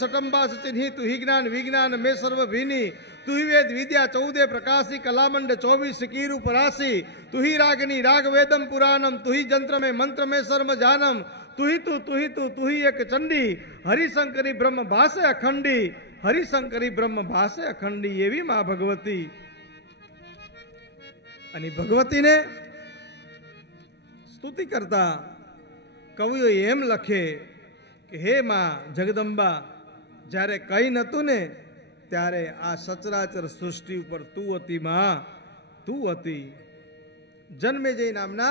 सटम्बा सचिन्ही तू ही ज्ञान विज्ञान में सर्व भीनी तू ही वेद विद्या 14 प्रकाशी कलामंड 24 कीरु परासी तू ही रागनी राग वेदम पुराणम तू ही जंत्र में मंत्र में सर्व जानम तू ही एक चंडी हरिशंकरी ब्रह्म भाषे अखंडी हरिशंकरी ब्रह्म भाषे अखंडी एवी मां भगवती आणि भगवती ने स्तुति करता कविओ एम लखे कि हे मां जगदंबा जारे कई नतु ने त्यारे आ सचराचर सृष्टि पर तू अति मां तू अति जन्मेजय नामना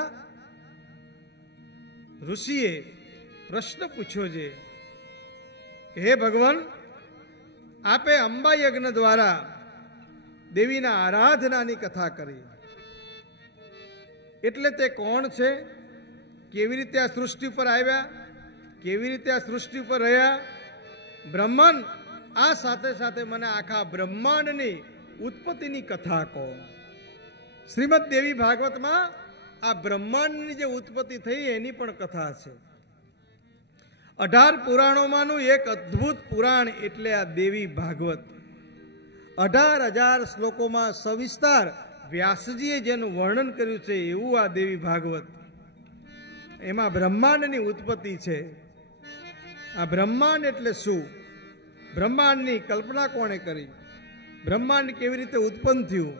ऋषिए प्रश्न पूछो जे कि हे भगवान आपे अंबा यज्ञ द्वारा देवीना आराधनानी कथा करी એટલે તે કોણ છે કેવી રીતે આ સૃષ્ટિ પર આવ્યા કેવી રીતે આ સૃષ્ટિ પર રહ્યા બ્રહ્માંડ આ સાથે સાથે મને આખા બ્રહ્માંડની ઉત્પત્તિની કથા કહો શ્રીમદ દેવી ભાગવતમાં આ બ્રહ્માંડની જે ઉત્પત્તિ થઈ એની પણ કથા છે 18 પુરાણોમાંનું એક અદ્ભુત પુરાણ એટલે આ દેવી ભાગવત 18,000 શ્લોકોમાં સવિસ્તાર વ્યાસજીએ જેનું વર્ણન કર્યું છે એવું આ દેવી ભાગવત એમાં બ્રહ્માંડની ઉત્પત્તિ છે આ બ્રહ્માંડ એટલે શું બ્રહ્માંડની કલ્પના કોણે કરી બ્રહ્માંડ કેવી રીતે ઉત્પન્ન થયું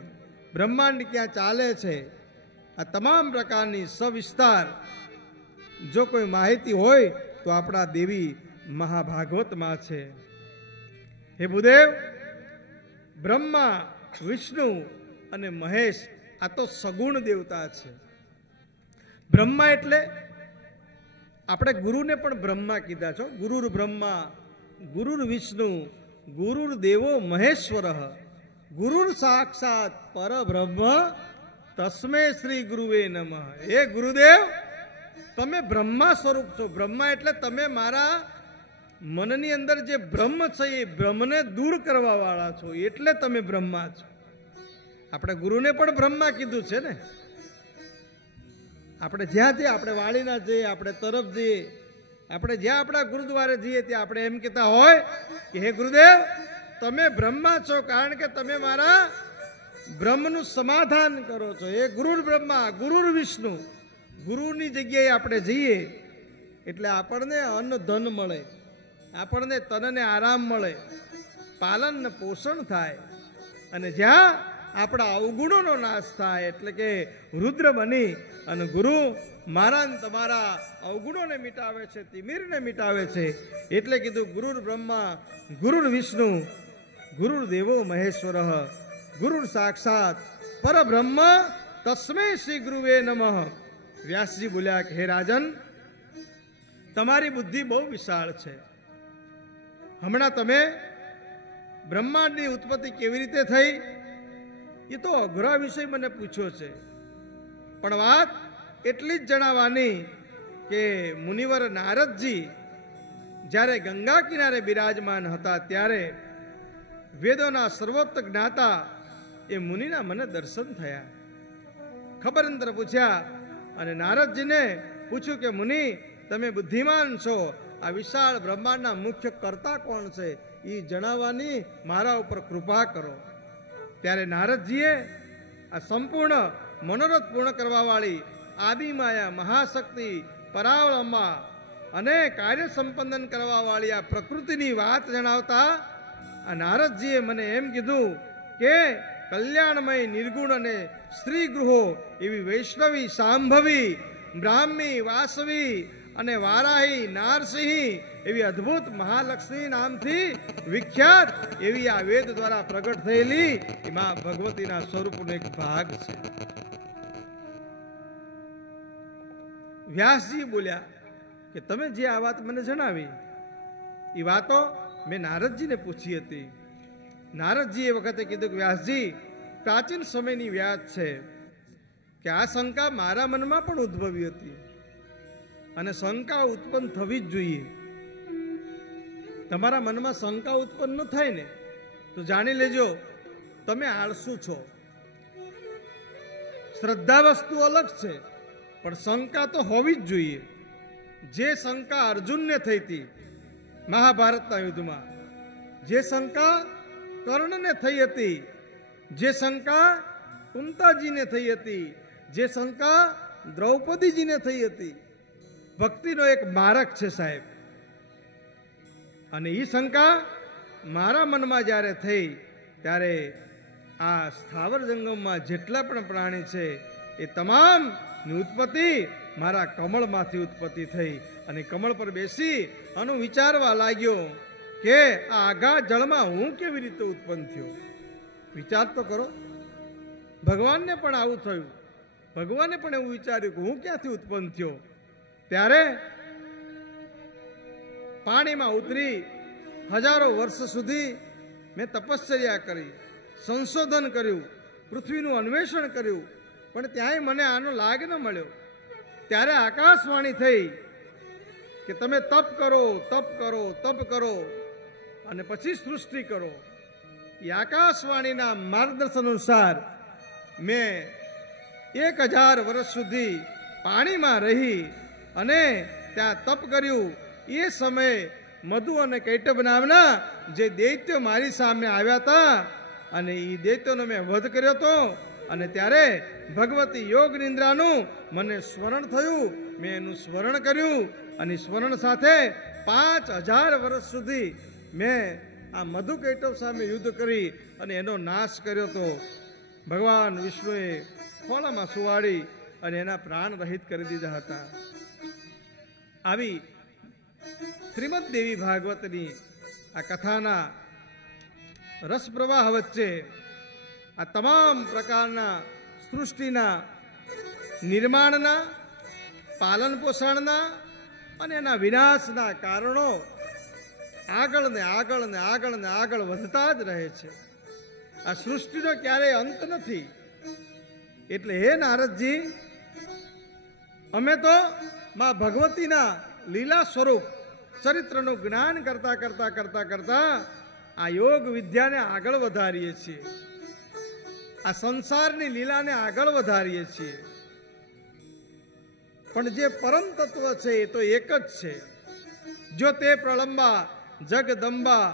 બ્રહ્માંડ ક્યાં ચાલે છે આ તમામ પ્રકારની સવિસ્તાર જો કોઈ માહિતી હોય તો આપણા દેવી મહાભાગવતમાં છે હે ભૂદેવ બ્રહ્મા વિષ્ણુ અને મહેશ આ તો સગુણ દેવતા છે બ્રહ્મા એટલે આપણે ગુરુને પણ બ્રહ્મા કીધા છો ગુરુર બ્રહ્મા ગુરુર વિષ્ણુ ગુરુર દેવો મહેશ્વરઃ ગુરુર સાક્ષાત પરબ્રહ્મ તસ્મે શ્રી ગુરુવે નમઃ હે ગુરુદેવ તમે બ્રહ્મા સ્વરૂપ છો બ્રહ્મા એટલે તમે મારા મનની અંદર જે બ્રહ્મ છે એ બ્રહ્મને દૂર કરવા વાળા છો એટલે તમે બ્રહ્મા છો આપણે ગુરુને પણ બ્રહ્મા કીધું છે ને આપણે જ્યાં જઈએ આપણે વાળીના જઈએ આપણે તરફ જઈએ આપણે જ્યાં આપણા ગુરુદ્વારે જઈએ ત્યાં આપણે એમ કહેતા હોય કે હે ગુરુદેવ તમે બ્રહ્મા છો કારણ કે તમે મારા બ્રહ્મનું સમાધાન કરો છો એ ગુરુર બ્રહ્મા ગુરુર વિષ્ણુ ગુરુની જગ્યાએ આપણે જઈએ એટલે આપણને અન્ન ધન મળે આપણને તનને આરામ મળે પાલન ને પોષણ થાય અને જ્યાં આપણા અવગુણોનો નાશ થાય એટલે કે રુદ્ર બની અને ગુરુ મારા તમારા અવગુણોને મિટાવે છે તિમિરને મિટાવે છે એટલે કીધું ગુરુર બ્રહ્મા ગુરુર વિષ્ણુ ગુરુર દેવો મહેશ્વરઃ ગુરુર સાક્ષાત પરબ્રહ્મ તસ્મે શ્રી ગુરુવે નમઃ વ્યાસજી બોલ્યા કે હે રાજન તમારી બુદ્ધિ બહુ વિશાળ છે હમણાં તમે બ્રહ્માંડની ઉત્પત્તિ કેવી રીતે થઈ એ તો અઘરા વિષય મને પૂછ્યો છે પણ વાત એટલી જ જણાવવાની કે મુનિવર નારદજી જ્યારે ગંગા કિનારે બિરાજમાન હતા ત્યારે વેદોના સર્વોત્તમ જ્ઞાતા એ મુનિના મને દર્શન થયા ખબર અંતર પૂછ્યા અને નારદજીને પૂછ્યું કે મુનિ તમે બુદ્ધિમાન છો આ વિશાળ બ્રહ્માંડના મુખ્ય કર્તા કોણ છે એ જણાવવાની મારા ઉપર કૃપા કરો ત્યારે નારદજીએ આ સંપૂર્ણ મનોરથ પૂર્ણ કરવા વાળી આદિમાયા મહાશક્તિ પરાવળમાં અને કાર્ય સંપન્ન કરવા વાળી આ પ્રકૃતિની વાત જણાવતા આ નારદજીએ મને એમ કીધું કે કલ્યાણમય નિર્ગુણ અને સ્ત્રી ગૃહો એવી વૈષ્ણવી સાંભવી બ્રાહ્મી વાસવી અને વારાહી નારસિંહી એવી અદ્ભુત મહાલક્ષ્મી નામથી વિખ્યાત એવી આ વેદ દ્વારા પ્રગટ થયેલી એમાં ભગવતીના સ્વરૂપનો એક ભાગ છે વ્યાસજી બોલ્યા કે તમે જે આ વાત મને જણાવી એ વાતો મેં નારદજીને પૂછી હતી નારદજી એ વખતે કીધું કે વ્યાસજી પ્રાચીન સમયની વાત છે કે આ શંકા મારા મનમાં પણ ઉદ્ભવી હતી અને શંકા ઉત્પન્ન થવી જ જોઈએ તમારા મનમાં શંકા ઉત્પન્ન ન થાય ને તો જાણી લેજો તમે આળસુ છો શ્રદ્ધા વસ્તુ અલગ છે પણ શંકા તો હોવી જ જોઈએ જે શંકા અર્જુનને થઈ હતી મહાભારતના યુદ્ધમાં જે શંકા કર્ણને થઈ હતી, જે શંકા કુંતાજીને થઈ હતી, જે શંકા દ્રૌપદીજીને થઈ હતી, ભક્તિનો એક મારક છે સાહેબ. અને એ શંકા મારા મનમાં જ્યારે થઈ ત્યારે આ સ્થાવર જંગમમાં જેટલા પણ પ્રાણી છે એ તમામની ઉત્પત્તિ મારા કમળમાંથી ઉત્પત્તિ થઈ. અને કમળ પર બેસી અને વિચારવા લાગ્યો કે આ આઘા જળમાં હું કેવી રીતે ઉત્પન્ન થયો. વિચાર તો કરો. ભગવાનને પણ આવું થયું. ભગવાને પણ એવું વિચાર્યું કે હું ક્યાંથી ઉત્પન્ન થયો. ત્યારે પાણીમાં ઉતરી હજારો વર્ષ સુધી મેં તપશ્ચર્યા કરી, સંશોધન કર્યું, પૃથ્વીનું અન્વેષણ કર્યું, પણ ત્યાંય મને આનો લાગ ન મળ્યો. ત્યારે આકાશવાણી થઈ કે તમે તપ કરો, તપ કરો, તપ કરો અને પછી સૃષ્ટિ કરો. એ આકાશવાણીના માર્ગદર્શન અનુસાર મેં 1000 વર્ષ સુધી પાણીમાં રહી અને ત્યાં તપ કર્યું. એ સમયે મધુ અને કૈટભ નામના જે દૈત્યો મારી સામે આવ્યા હતા અને એ દૈત્યોનો મેં વધ કર્યો હતો. અને ત્યારે ભગવતી યોગ નિંદ્રાનું મને સ્મરણ થયું. મેં એનું સ્મરણ કર્યું અને સ્મરણ સાથે 5000 વર્ષ સુધી મેં આ મધુ કૈટભ સામે યુદ્ધ કરી અને એનો નાશ કર્યો હતો. ભગવાન વિષ્ણુએ ખોળામાં સુવાડી અને એના પ્રાણ રહિત કરી દીધા હતા. આવી શ્રીમદ દેવી ભાગવતની આ કથાના રસપ્રવાહ વચ્ચે આ તમામ પ્રકારના સૃષ્ટિના નિર્માણના, પાલન પોષણના અને એના વિનાશના કારણો આગળ ને આગળ ને આગળ ને આગળ વધતા જ રહે છે. આ સૃષ્ટિનો ક્યારેય અંત નથી. એટલે હે નારદજી, અમે તો માં ભગવતીના લીલા સ્વરૂપ ચરિત્રનું જ્ઞાન કરતા કરતા કરતા કરતા આ યોગ વિદ્યાને આગળ વધારીએ છીએ, આ સંસારની લીલાને આગળ વધારીએ છીએ. પણ જે પરમ તત્વ છે એ તો એક જ છે. જો તે પ્રલંબા જગદંબા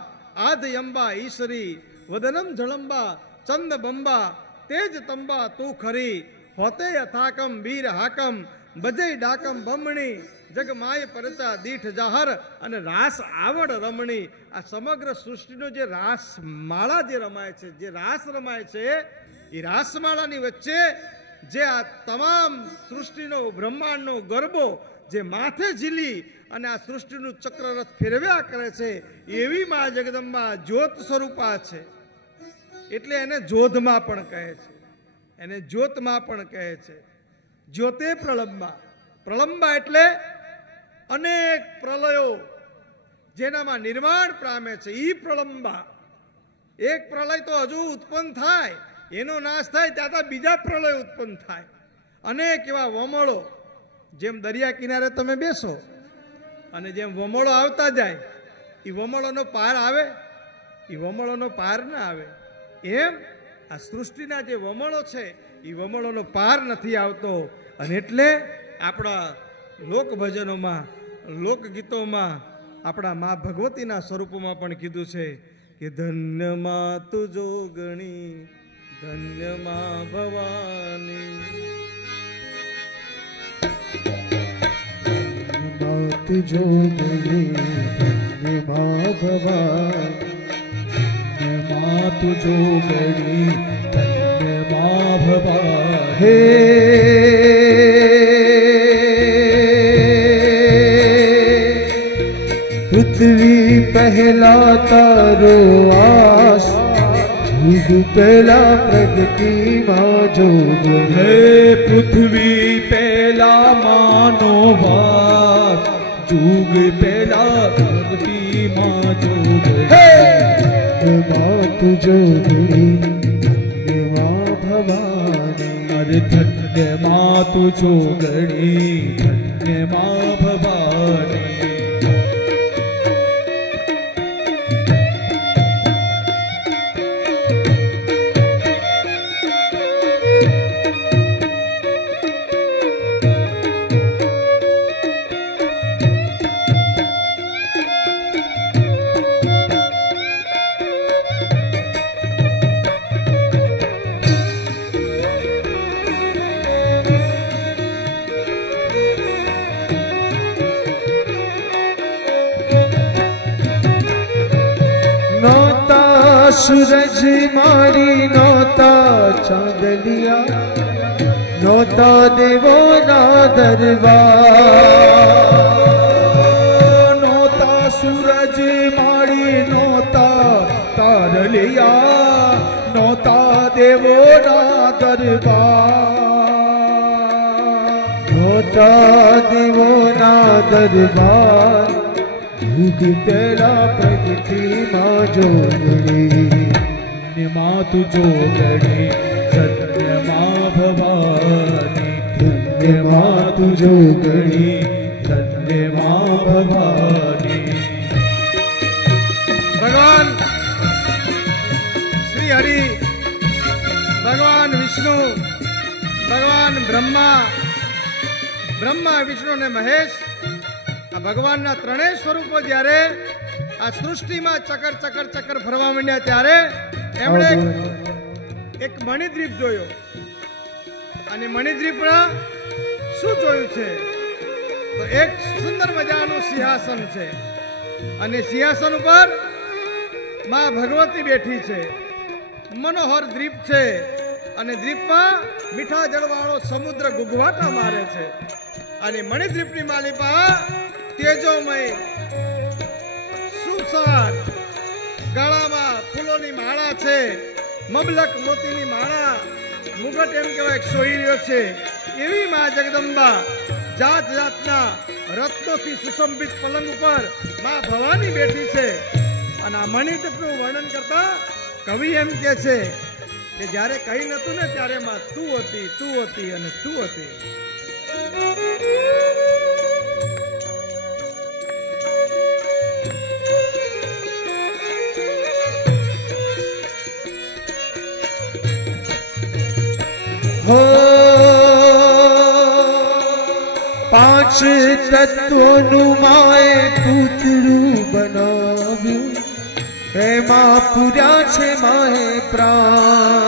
આદયંબા ઈશ્વરી વદનમ જળંબા ચંદબંબા તેજ તંબા તું ખરી હોતે યથાકમ વીર હાકમ બજય ડાકમ બમણી જગ માય પરચા દીઠ જાહર અને રાસ આવડ રમણી. આ સમગ્ર સૃષ્ટિનો જે રાસમાળા જે રમાય છે, જે રાસ રમાય છે, એ રાસમાળાની વચ્ચે જે આ તમામ સૃષ્ટિનો બ્રહ્માંડનો ગરબો જે માથે ઝીલી અને આ સૃષ્ટિનું ચક્રરથ ફેરવ્યા કરે છે, એવી મા જગદંબા જ્યોત સ્વરૂપા છે. એટલે એને જોધમાં પણ કહે છે, એને જ્યોતમાં પણ કહે છે. જ્યોતે પ્રલંબા. પ્રલંબા એટલે અનેક પ્રલયો જેનામાં નિર્માણ પામે છે, એ પ્રલંબા. એક પ્રલય તો હજુ ઉત્પન્ન થાય, એનો નાશ થાય ત્યાં બીજા પ્રલય ઉત્પન્ન થાય. અનેક એવા વમળો, જેમ દરિયા કિનારે તમે બેસો અને જેમ વમળો આવતા જાય, એ વમળોનો પાર આવે, એ વમળોનો પાર ના આવે. એમ આ સૃષ્ટિના જે વમળો છે એ વમળોનો પાર નથી આવતો. અને એટલે આપણા લોક ભજનોમાં, લોકગીતોમાં આપણા મા ભગવતીના સ્વરૂપોમાં પણ કીધું છે કે ધન્ય માં તુજો ગણી, ધન્ય માં ભવાની, તુજો ગણી ધન્ય માં ભવાની, માં તુજો ગણી ધન્ય માં ભવાની. હે પૃથ્વી પહેલા તારો આસ, જુગ પહેલા પ્રગતિ માં જોગ. હે પૃથ્વી પહેલા માનો વાસ, જુગ પહેલા પ્રગતિ માં જોગ. માં તુજો ગણી ધન્ય માં ભવાની. અરે ધન્ય માં તુજો ગણી ધન્ય માં ભવાની. सूरज मारी नोता चांदलिया नोता देवो ना दरबार नोता सूरज मारी नोता तारलिया नोता देवो ना दरबार नोता देवो ना दरबार युग पेला प्रगति मां जोगड़ी मां तू जोगड़ी धन्य मां भवानी धन्य मां तू जोगड़ी धन्य मां भवानी। भगवान श्री हरि भगवान विष्णु भगवान ब्रह्मा विष्णु ने महेश आ भगवान ना त्रणेय स्वरूपो ज्यारे आ सृष्टि में चक्कर चक्कर चक्कर फरवा मंड्या त्यारे एमणे एक मणिद्वीप जोयो અને મણિદ્વીપ શું જોયું છે તો એક સુંદર મજાનું સિંહાસન છે અને સિંહાસન ઉપર માં ભગવતી બેઠી છે મનોહર દ્વીપ છે અને દ્વીપમાં મીઠા જળવાળો સમુદ્ર ગુગવાટા મારે છે અને મણિદ્વીપની માલિપા તેજોમય સુસાર ગળામાં ફૂલોની માળા છે મબલક મોતીની માળા મુગટ એમ કહેવાય સોઈ રહ્યો છે એવી માં જગદંબા જાત જાતના રત્નોથી સુશોભિત પલંગ ઉપર માં ભવાની બેઠી છે અને આ મણિદ્વીપનું વર્ણન કરતા કવિ એમ કહે છે કે જ્યારે કઈ નતું ને ત્યારે માં તું હતી અને તું હતી। हो पांच तत्वों माए पूतळू बनाव्यू एमा पूरा छे माए प्राण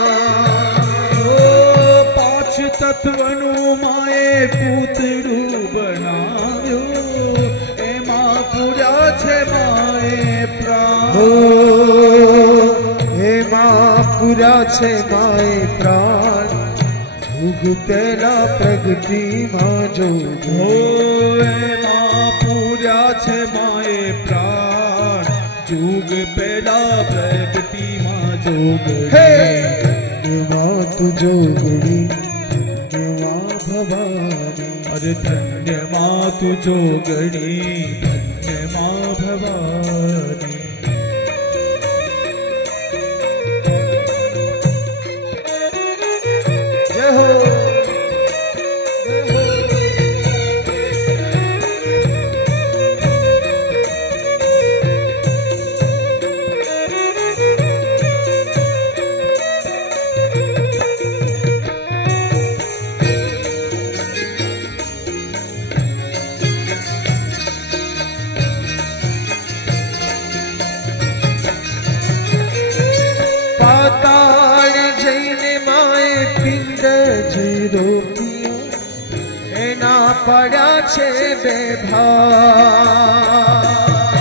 पांच तत्वनु माए पूतळू बनाव्यो एमा पूरा छे माए प्राण हो एमा पूरा छे माए प्राण युग पेला प्रगति मां जोग हो एमा पूरा छे माए प्राण युग पेला प्रगति मां जोग हे मां तू जोगड़ी मां भवानी अरे धन्य मां तू जोगड़ी धन्य मां भवानी। जय हो पड़ा छे बेभान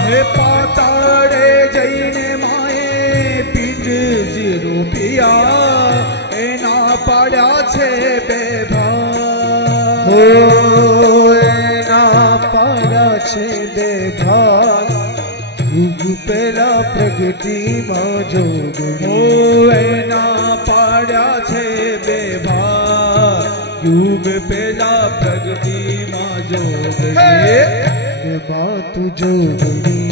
हे पाताड़े जईने माए पीठ जीरो पिया एना पड़ा छे बेभान हो एना पड़ा छे बेभान युग पेला प्रगति मां जोगड़ी हो एना पड़ा छे बेभान युग पेला प्रगति मां जोगड़ी मां तू जोगड़ी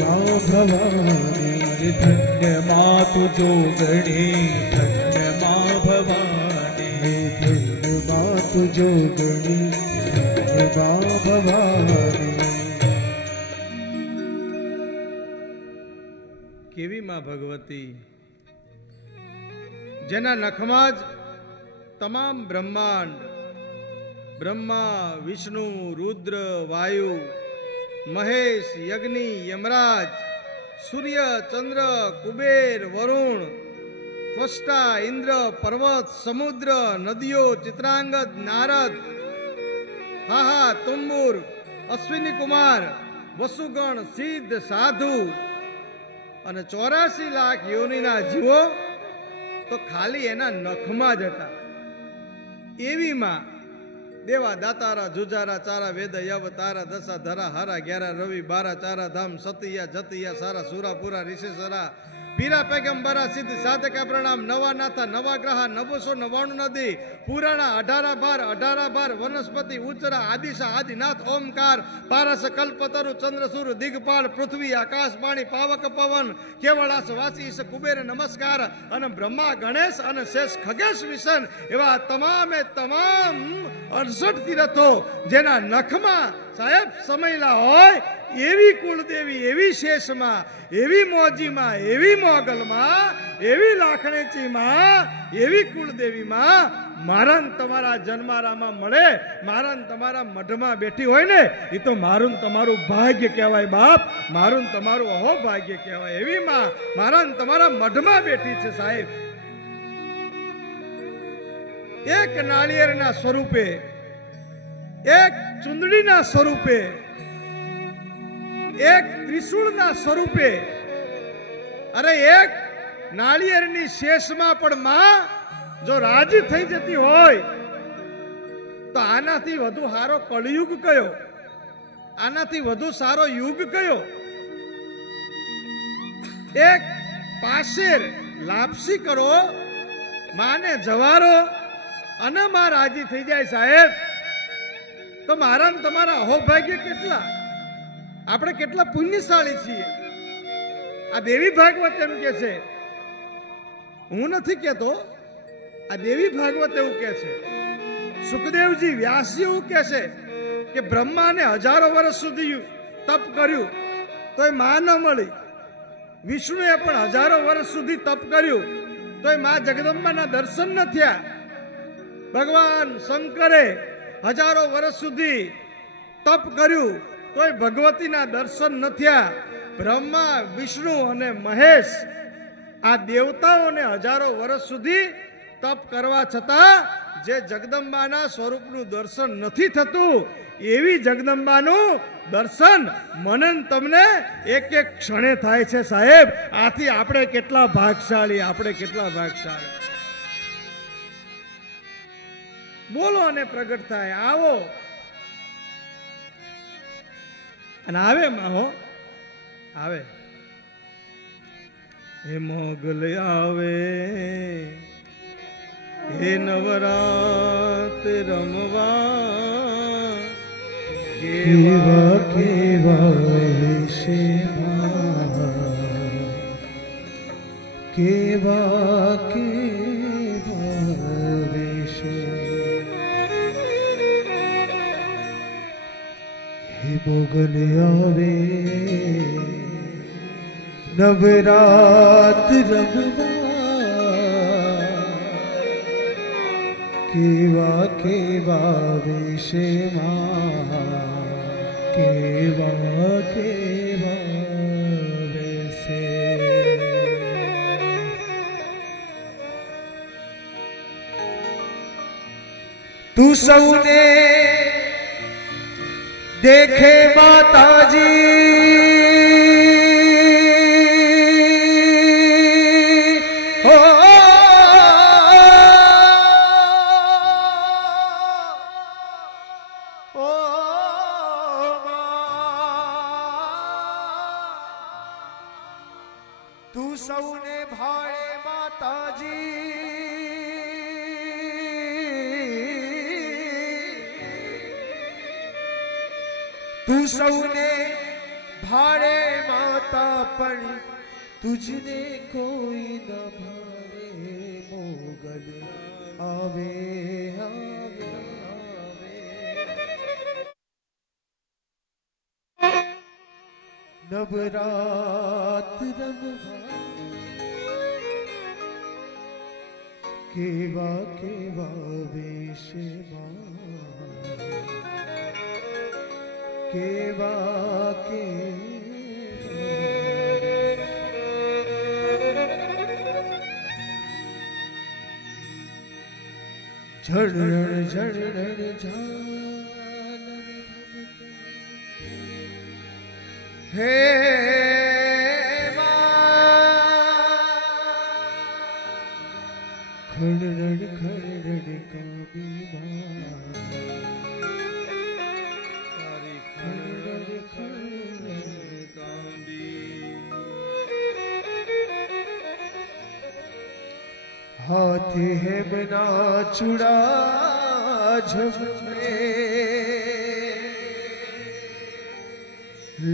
मां भवानी धन्य मां तू जोगड़ी धन्य मां भवानी धन्य मां तू जोगड़ी मां भवानी। केवी मां भगवती जेना नखमाज तमाम ब्रह्मांड ब्रह्मा विष्णु रुद्र वायु महेश यज्ञ यमराज सूर्य चंद्र कुबेर वरुण त्वष्टा इंद्र पर्वत समुद्र नदियों चित्रांगद नारद हाहा तुम्बुर अश्विनी कुमार वसुगण सिद्ध साधु અને 84 લાખ યોનિના જીવો તો ખાલી એના નખમાં જ હતા. એવીમાં દેવા દાતારા જુજારા ચારા વેદ યવ તારા દશા ધરા હારા 11 રવિ 12 ચારા ધામ સતિયા જતિયા સારા સુરાપુરા રિશેષરા પીરા પેગંબરા સિદ્ધ સાધકા પ્રણામ નવા નાથા નવા ગ્રહ 999 નદી પુરાણા 18 બાર વનસ્પતિ ઉચ્ચરા આદિશા આદિનાથ ઓમકાર પારસ કલ્પતરુ ચંદ્રસુર દિગપાળ પૃથ્વી આકાશ પાણી પાવક પવન કેવળાસ વાસી કુબેર નમસ્કાર અને બ્રહ્મા ગણેશ અને શેષ ખગેશ વિશન એવા તમામે તમામ 68 તીર્થો જેના નખમાં સાહેબ સમયલા હોય એવી કુળદેવી એવી શેષમાં એવી મોજીમાં એવી મોગલમાં એવી લાખણેચીમાં એવી કુળદેવીમાં મારા તમારા જન્મારામાં મળે મારા તમારા મઢમાં બેઠી હોય ને એ તો મારું તમારું ભાગ્ય કહેવાય બાપ મારું તમારું અહો ભાગ્ય કહેવાય એવી માં મારા તમારા મઢમાં બેઠી છે સાહેબ. એક નાળિયેરના સ્વરૂપે એક ચુંદડીના સ્વરૂપે એક ત્રિશૂળના સ્વરૂપે અરે એક નાળિયેરની શેષમાં પણ માં જો રાજી થઈ જતી હોય તો આનાથી વધુ સારો કળયુગ કયો આનાથી વધુ સારો યુગ કયો. એક પાશેર લાપસી કરો માને જવારો અને માં રાજી થઈ જાય સાહેબ તો મારા ને તમારા અહોભાગ્ય કેટલા આપણે કેટલા પુણ્યશાળી છીએ. આ દેવી ભાગવત એમ કે છે હું નથી કેતો આ દેવી ભાગવત એવું કે છે. સુખદેવજી વ્યાસજી એવું કે છે કે બ્રહ્માને હજારો વર્ષ સુધી તપ કર્યું તો એ માં ન મળી. વિષ્ણુએ પણ હજારો વર્ષ સુધી તપ કર્યું તો એ માં જગદંબાના દર્શન ન થયા. ભગવાન શંકરે હજારો વર્ષ સુધી તપ કર્યું તો એ ભગવતીના દર્શન ન થયા. બ્રહ્મા વિષ્ણુ અને મહેશ આ દેવતાઓને હજારો વર્ષ સુધી તપ કરવા છતાં જે જગદંબાના સ્વરૂપનું દર્શન નથી થતું એવી જગદંબાનું દર્શન મને તમને એક એક ક્ષણે થાય છે સાહેબ. આથી આપણે કેટલા ભાગશાળી આપણે કેટલા ભાગશાળી. બોલો અને પ્રગટ થાય આવો અને આવે માહો આવે હે મોગલ આવે હે નવરાત રમવા કેવા કેવા વિશે કેવા કેવા વિશે હે મોગલ આવે નવરાત રમવા કેવા કેવા વિષયમાં કેવા કેવા વિષય તું સૌને દેખે માતાજી તું સૌને ભાળે માતાજી તું સૌને ભાળે માતા પણ તુજને કોઈ ન ભાળે મોગલ આવે આવે આવે નવરાત રમવા કેવા કેવા વેશમાં કેવા ઝળઝળ ઝળઝળ ઝાલ હે મા हाथे है बिना चुड़ा झुमे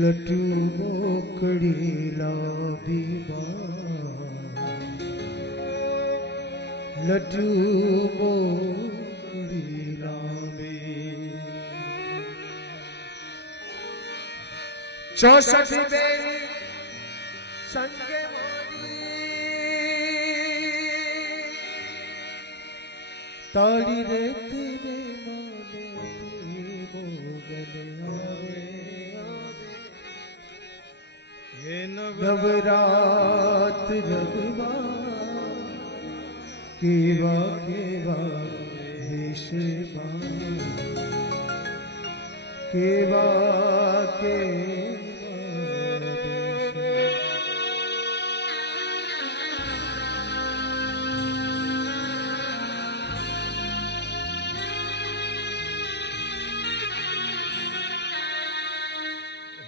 लटू मोकड़ी लावी लटू मोकड़ी लावे 64 बेरी संगे ताड़ी रेत ने माने मोगल आवे हे नवरात रगवा केवा केवा वेश केवा केवा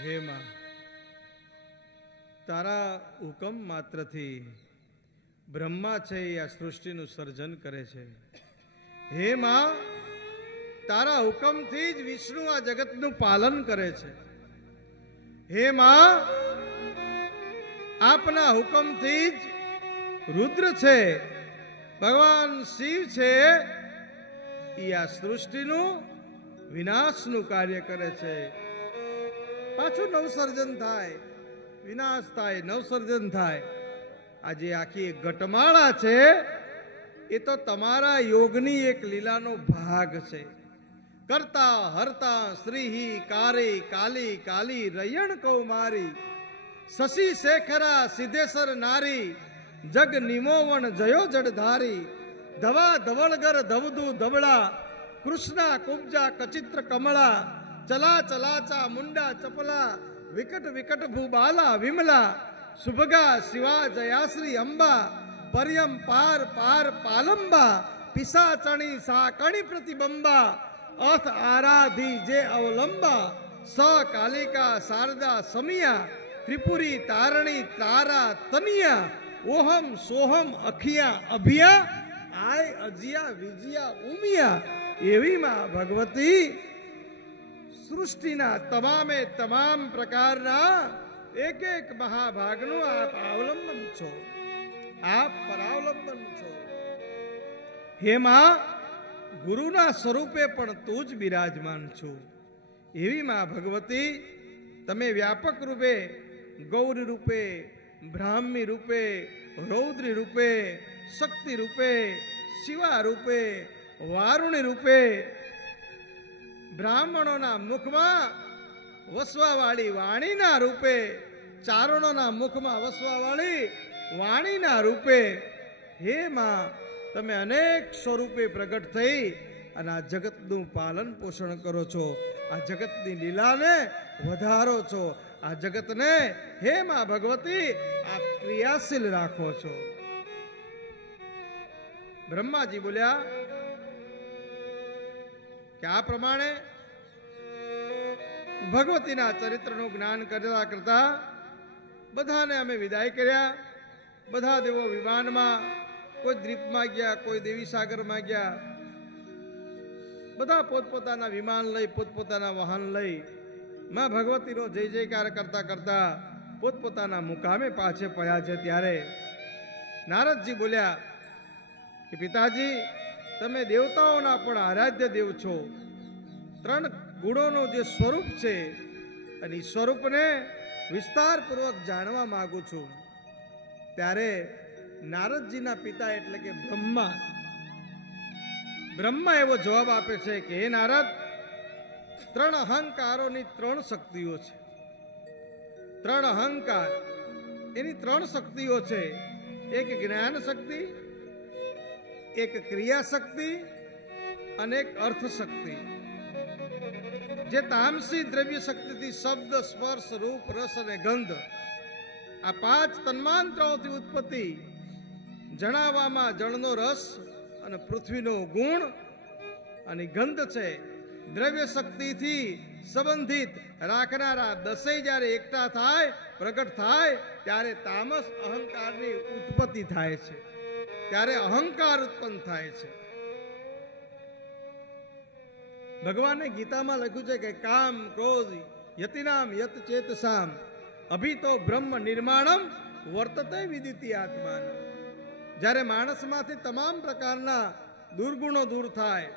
હે માં, તારા હુકમ માત્રથી બ્રહ્મા છે એ આ સૃષ્ટિનું સર્જન કરે છે. હે માં, તારા હુકમથી જ વિષ્ણુ આ જગતનું પાલન કરે છે. હે માં, આપના હુકમથી જ રુદ્ર છે, ભગવાન શિવ છે, એ આ સૃષ્ટિનું વિનાશનું કાર્ય કરે છે. પાછું નવસર્જન થાય, વિનાશ થાય, નવસર્જન થાય. આજે આખી એક ઘટમાળા છે એ તો તમારા યોગની એક લીલાનો ભાગ છે. કરતા હરતા શ્રીહી કારી કાલી કાલી રયણ કૌમારી શશી શેખરા સિદ્ધેશ્વર નારી જગ નિમોવણ જયો જડધારી ધવા ધવળગર ધવદુ ધવળા કૃષ્ણા કુબ્જા કચિત્ર કમળા ચલા ચલાચા મુંડા ચપલા વિકટ વિકટ ભૂબાલા વિમલા સુભગા શિવા જયાશ્રી અંબા પર્યમ પાર પાર પાલંબા પિસાચણી સાકણી પ્રતિબંબા અથ આરાધી જે અવલંબા સ કાલિકા શારદા સમિયા ત્રિપુરી તારણી તારા તનિયા ઓહમ સોહમ અખિયા અભિયા આય અજિયા વિજયા ઉમિયા એવી માં ભગવતી સૃષ્ટિના તમામે તમામ પ્રકારના એક એક મહાભાગનું આપ અવલંબન છો, આપ પરાવલંબન છો. હે માં, ગુરુના સ્વરૂપે પણ તું જ બિરાજમાન છો. એવી માં ભગવતી, તમે વ્યાપક રૂપે ગૌરી રૂપે, બ્રાહ્મી રૂપે, રૌદ્રી રૂપે, શક્તિ રૂપે, શિવા રૂપે, વારુણી રૂપે બ્રાહ્મણોના મુખમાં વસવાવાળી વાણીના રૂપે, ચારણોના મુખમાં વસવાવાળી વાણીના રૂપે, હે માં, તમે અનેક સ્વરૂપે પ્રગટ થઈ અને આ જગતનું પાલન પોષણ કરો છો. આ જગતની લીલાને વધારો છો. આ જગતને હે માં ભગવતી આપ ક્રિયાશીલ રાખો છો. બ્રહ્માજી બોલ્યા કે આ પ્રમાણે ભગવતીના ચરિત્રનું જ્ઞાન કરતા કરતા બધાને અમે વિદાય કર્યા. બધા દેવો વિમાનમાં, કોઈ દ્વીપમાં ગયા, કોઈ દેવી સાગરમાં ગયા. બધા પોતપોતાના વિમાન લઈ, પોતપોતાના વાહન લઈ માં ભગવતીનો જય જયકાર કરતા કરતા પોતપોતાના મુકામે પાછે પડ્યા છે. ત્યારે નારદજી બોલ્યા કે પિતાજી, તમે દેવતાઓના પણ આરાધ્ય દેવ છો. 3 ગુણોનું જે સ્વરૂપ છે અને સ્વરૂપને વિસ્તારપૂર્વક જાણવા માંગુ છું. ત્યારે નારદજીના પિતા એટલે કે બ્રહ્મા એવો જવાબ આપે છે કે હે નારદ, 3 અહંકારોની 3 શક્તિઓ છે. 3 અહંકાર એની 3 શક્તિઓ છે. એક જ્ઞાન શક્તિ, એક ક્રિયા શક્તિ અને એક અર્થ શક્તિ. જે તામસી દ્રવ્ય શક્તિથી શબ્દ, સ્પર્શ, રૂપ, રસ અને ગંધ, આ 5 તન્માંત્રોથી ઉત્પત્તિ જણાવવામાં જળનો રસ અને પૃથ્વીનો ગુણ અને ગંધ છે. દ્રવ્ય શક્તિથી સંબંધિત રાખનારા 10 જ્યારે એકઠા થાય, પ્રગટ થાય, ત્યારે તામસ અહંકારની ઉત્પત્તિ થાય છે. ત્યારે અહંકાર ઉત્પન્ન થાય છે. ભગવાને ગીતામાં લખ્યું છે કે કામ ક્રોધ યતિનામ યત ચેતસામ અભિતો બ્રહ્મ નિર્માણમ વર્તતે વિદિતિ આત્માન. જ્યારે માણસમાંથી તમામ પ્રકારના દુર્ગુણો દૂર થાય,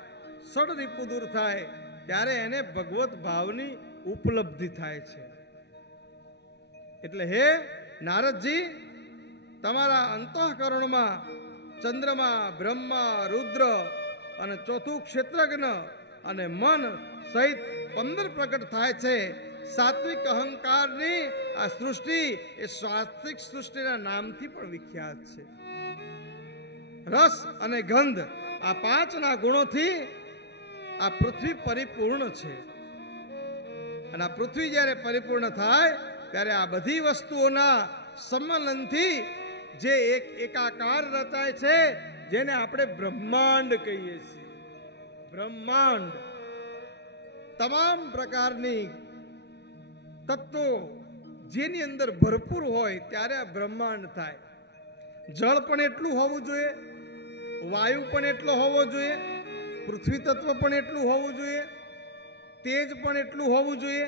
ષડરીપુ દૂર થાય, ત્યારે એને ભગવત ભાવની ઉપલબ્ધિ થાય છે. એટલે હે નારદજી, તમારા અંતઃકરણમાં ચંદ્રમા, બ્રહ્મા, રુદ્ર અને ચોથું ક્ષેત્રજ્ઞ અને મન સહિત 15 પ્રગટ થાય છે. સાત્વિક અહંકારની આ સૃષ્ટિ એ સાત્વિક સૃષ્ટિના નામથી પણ વિખ્યાત છે. રસ અને ગંધ આ 5ના ગુણોથી આ પૃથ્વી પરિપૂર્ણ છે. અને આ પૃથ્વી જ્યારે પરિપૂર્ણ થાય ત્યારે આ બધી વસ્તુઓના સંમેલનથી જે એક એકાકાર રચાય છે, જેને આપણે બ્રહ્માંડ કહીએ છીએ. બ્રહ્માંડ તમામ પ્રકારની તત્વો જેની અંદર ભરપૂર હોય ત્યારે આ બ્રહ્માંડ થાય. જળ પણ એટલું હોવું જોઈએ, વાયુ પણ એટલો હોવો જોઈએ, પૃથ્વી તત્વ પણ એટલું હોવું જોઈએ, તેજ પણ એટલું હોવું જોઈએ,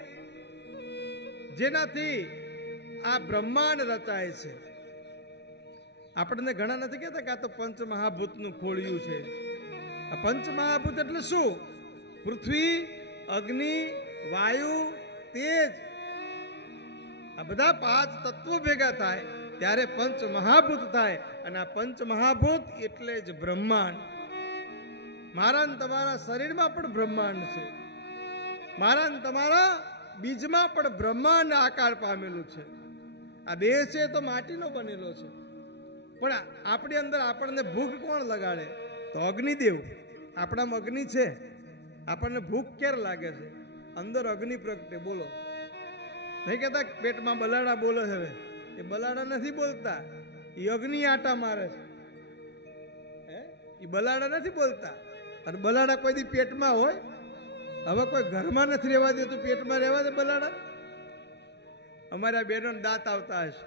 જેનાથી આ બ્રહ્માંડ રચાય છે. આપણને ઘણા નથી કહેતા કે આ તો પંચમહાભૂતનું ખોળિયું છે. આ પંચમહાભૂત એટલે શું? પૃથ્વી, અગ્નિ, વાયુ, તેજ, આ બધા 5 તત્વો ભેગા થાય ત્યારે પંચમહાભૂત થાય. અને આ પંચમહાભૂત એટલે જ બ્રહ્માંડ. મારા ને તમારા શરીરમાં પણ બ્રહ્માંડ છે. મારા ને તમારા બીજમાં પણ બ્રહ્માંડ આકાર પામેલું છે. આ દેહ છે તો માટીનો બનેલો છે, પણ આપણી અંદર આપણને ભૂખ કોણ લગાડે? તો અગ્નિદેવ. આપણામાં અગ્નિ છે, આપણને ભૂખ ક્યારે લાગે છે? અંદર અગ્નિ પ્રગટે. બોલો, નહીં કહેતા પેટમાં બલાડા બોલે છે. એ બલાડા નથી બોલતા, એ અગ્નિ આટા મારે છે. એ બલાડા નથી બોલતા. અને બલાડા કોઈ દી પેટમાં હોય? હવે કોઈ ઘરમાં નથી રહેવા દેતું, પેટમાં રહેવા દે બલાડા? અમારા બહેનો દાંત આવતા હશે.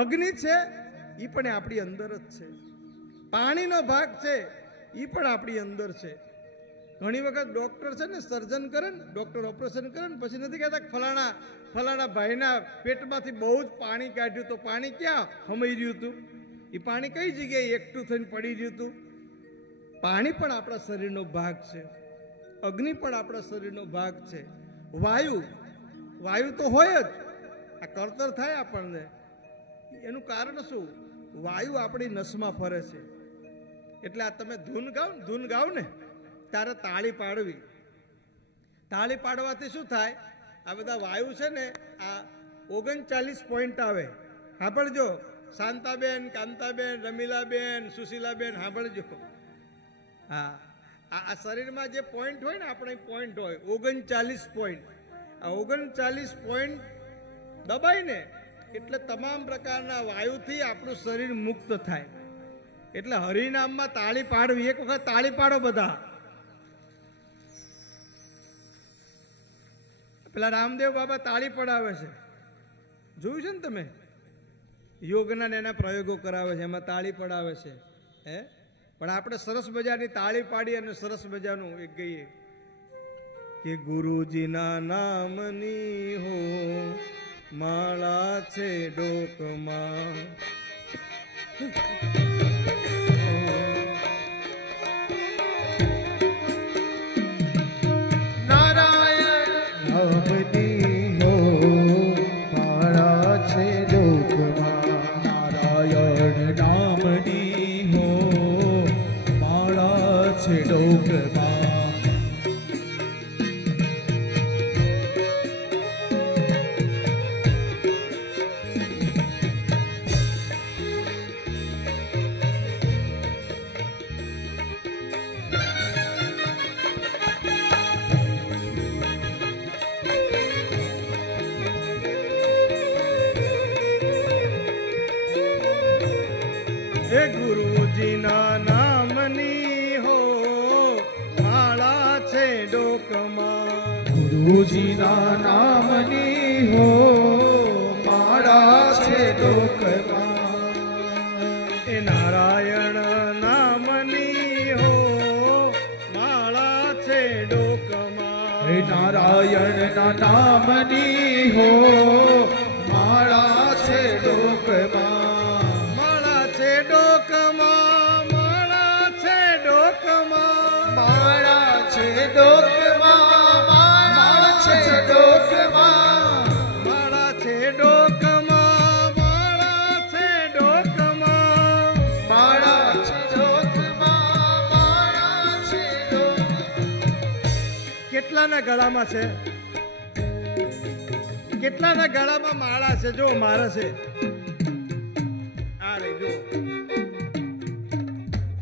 અગ્નિ છે એ પણ આપણી અંદર જ છે. પાણીનો ભાગ છે એ પણ આપણી અંદર છે. ઘણી વખત ડોક્ટર છે ને, સર્જન કરે ને, ડોક્ટર ઓપરેશન કરે ને, પછી નથી કહેતા ફલાણા ભાઈના પેટમાંથી બહુ જ પાણી કાઢ્યું. તો પાણી ક્યાં હમાઈ રહ્યું હતું? એ પાણી કઈ જગ્યાએ એકઠું થઈને પડી રહ્યું હતું? પાણી પણ આપણા શરીરનો ભાગ છે. અગ્નિ પણ આપણા શરીરનો ભાગ છે. વાયુ તો હોય જ. આ કરતર થાય આપણને, એનું કારણ શું? વાયુ આપણી નસમાં ફરે છે. એટલે આ તમે ધૂન ગાવ ને ત્યારે તાળી પાડવી. તાળી પાડવાથી શું થાય? આ બધા વાયુ છે ને, આ 39 પોઈન્ટ આવે. સાંભળજો, શાંતાબેન, કાંતાબેન, રમીલાબેન, સુશીલાબેન, સાંભળજો. હા, આ શરીરમાં જે પોઈન્ટ હોય ને, આપણે પોઈન્ટ હોય 39 પોઈન્ટ. આ 39 પોઈન્ટ દબાય ને એટલે તમામ પ્રકારના વાયુથી આપણું શરીર મુક્ત થાય. એટલે હરિનામમાં તાળી પાડવી. એક વખત તાળી પાડો બધા. પેલા રામદેવ બાબા તાળી પડાવે છે, જોયું છે ને તમે? યોગના એના પ્રયોગો કરાવે છે, એમાં તાળી પડાવે છે. પણ આપણે સરસ મજાની તાળી પાડી અને સરસ મજાનું એક ગઈએ કે ગુરુજીના નામની હો માળા છે ડોકમાં, નારાયણ નામની હો માળા છે ડોકમાં, નારાયણ નામની હો માળા છે ડોકમાં. હે ગુરુજીના નામની હો માળા છે ડોકમાં, ગુરુજીના નામની હો માળા છે ડોકમાં. એ નારાયણ નામની હો માળા છે ડોકમાં. હે નારાયણ ના નામની હો માળા છે ડોકમાં. માળા છે ડોકમાં, માળા છે ડોકમાં, માળા છે ડોકમાં, માળા છે ડોકમાં, માળા છે ડોકમાં, માળા છે ડોકમાં, માળા છે ડોકમાં, માળા છે ડોકમાં. કેટલાના ગળામાં છે? કેટલાના ગળામાં માળા છે? જો મારા છે આ રે જો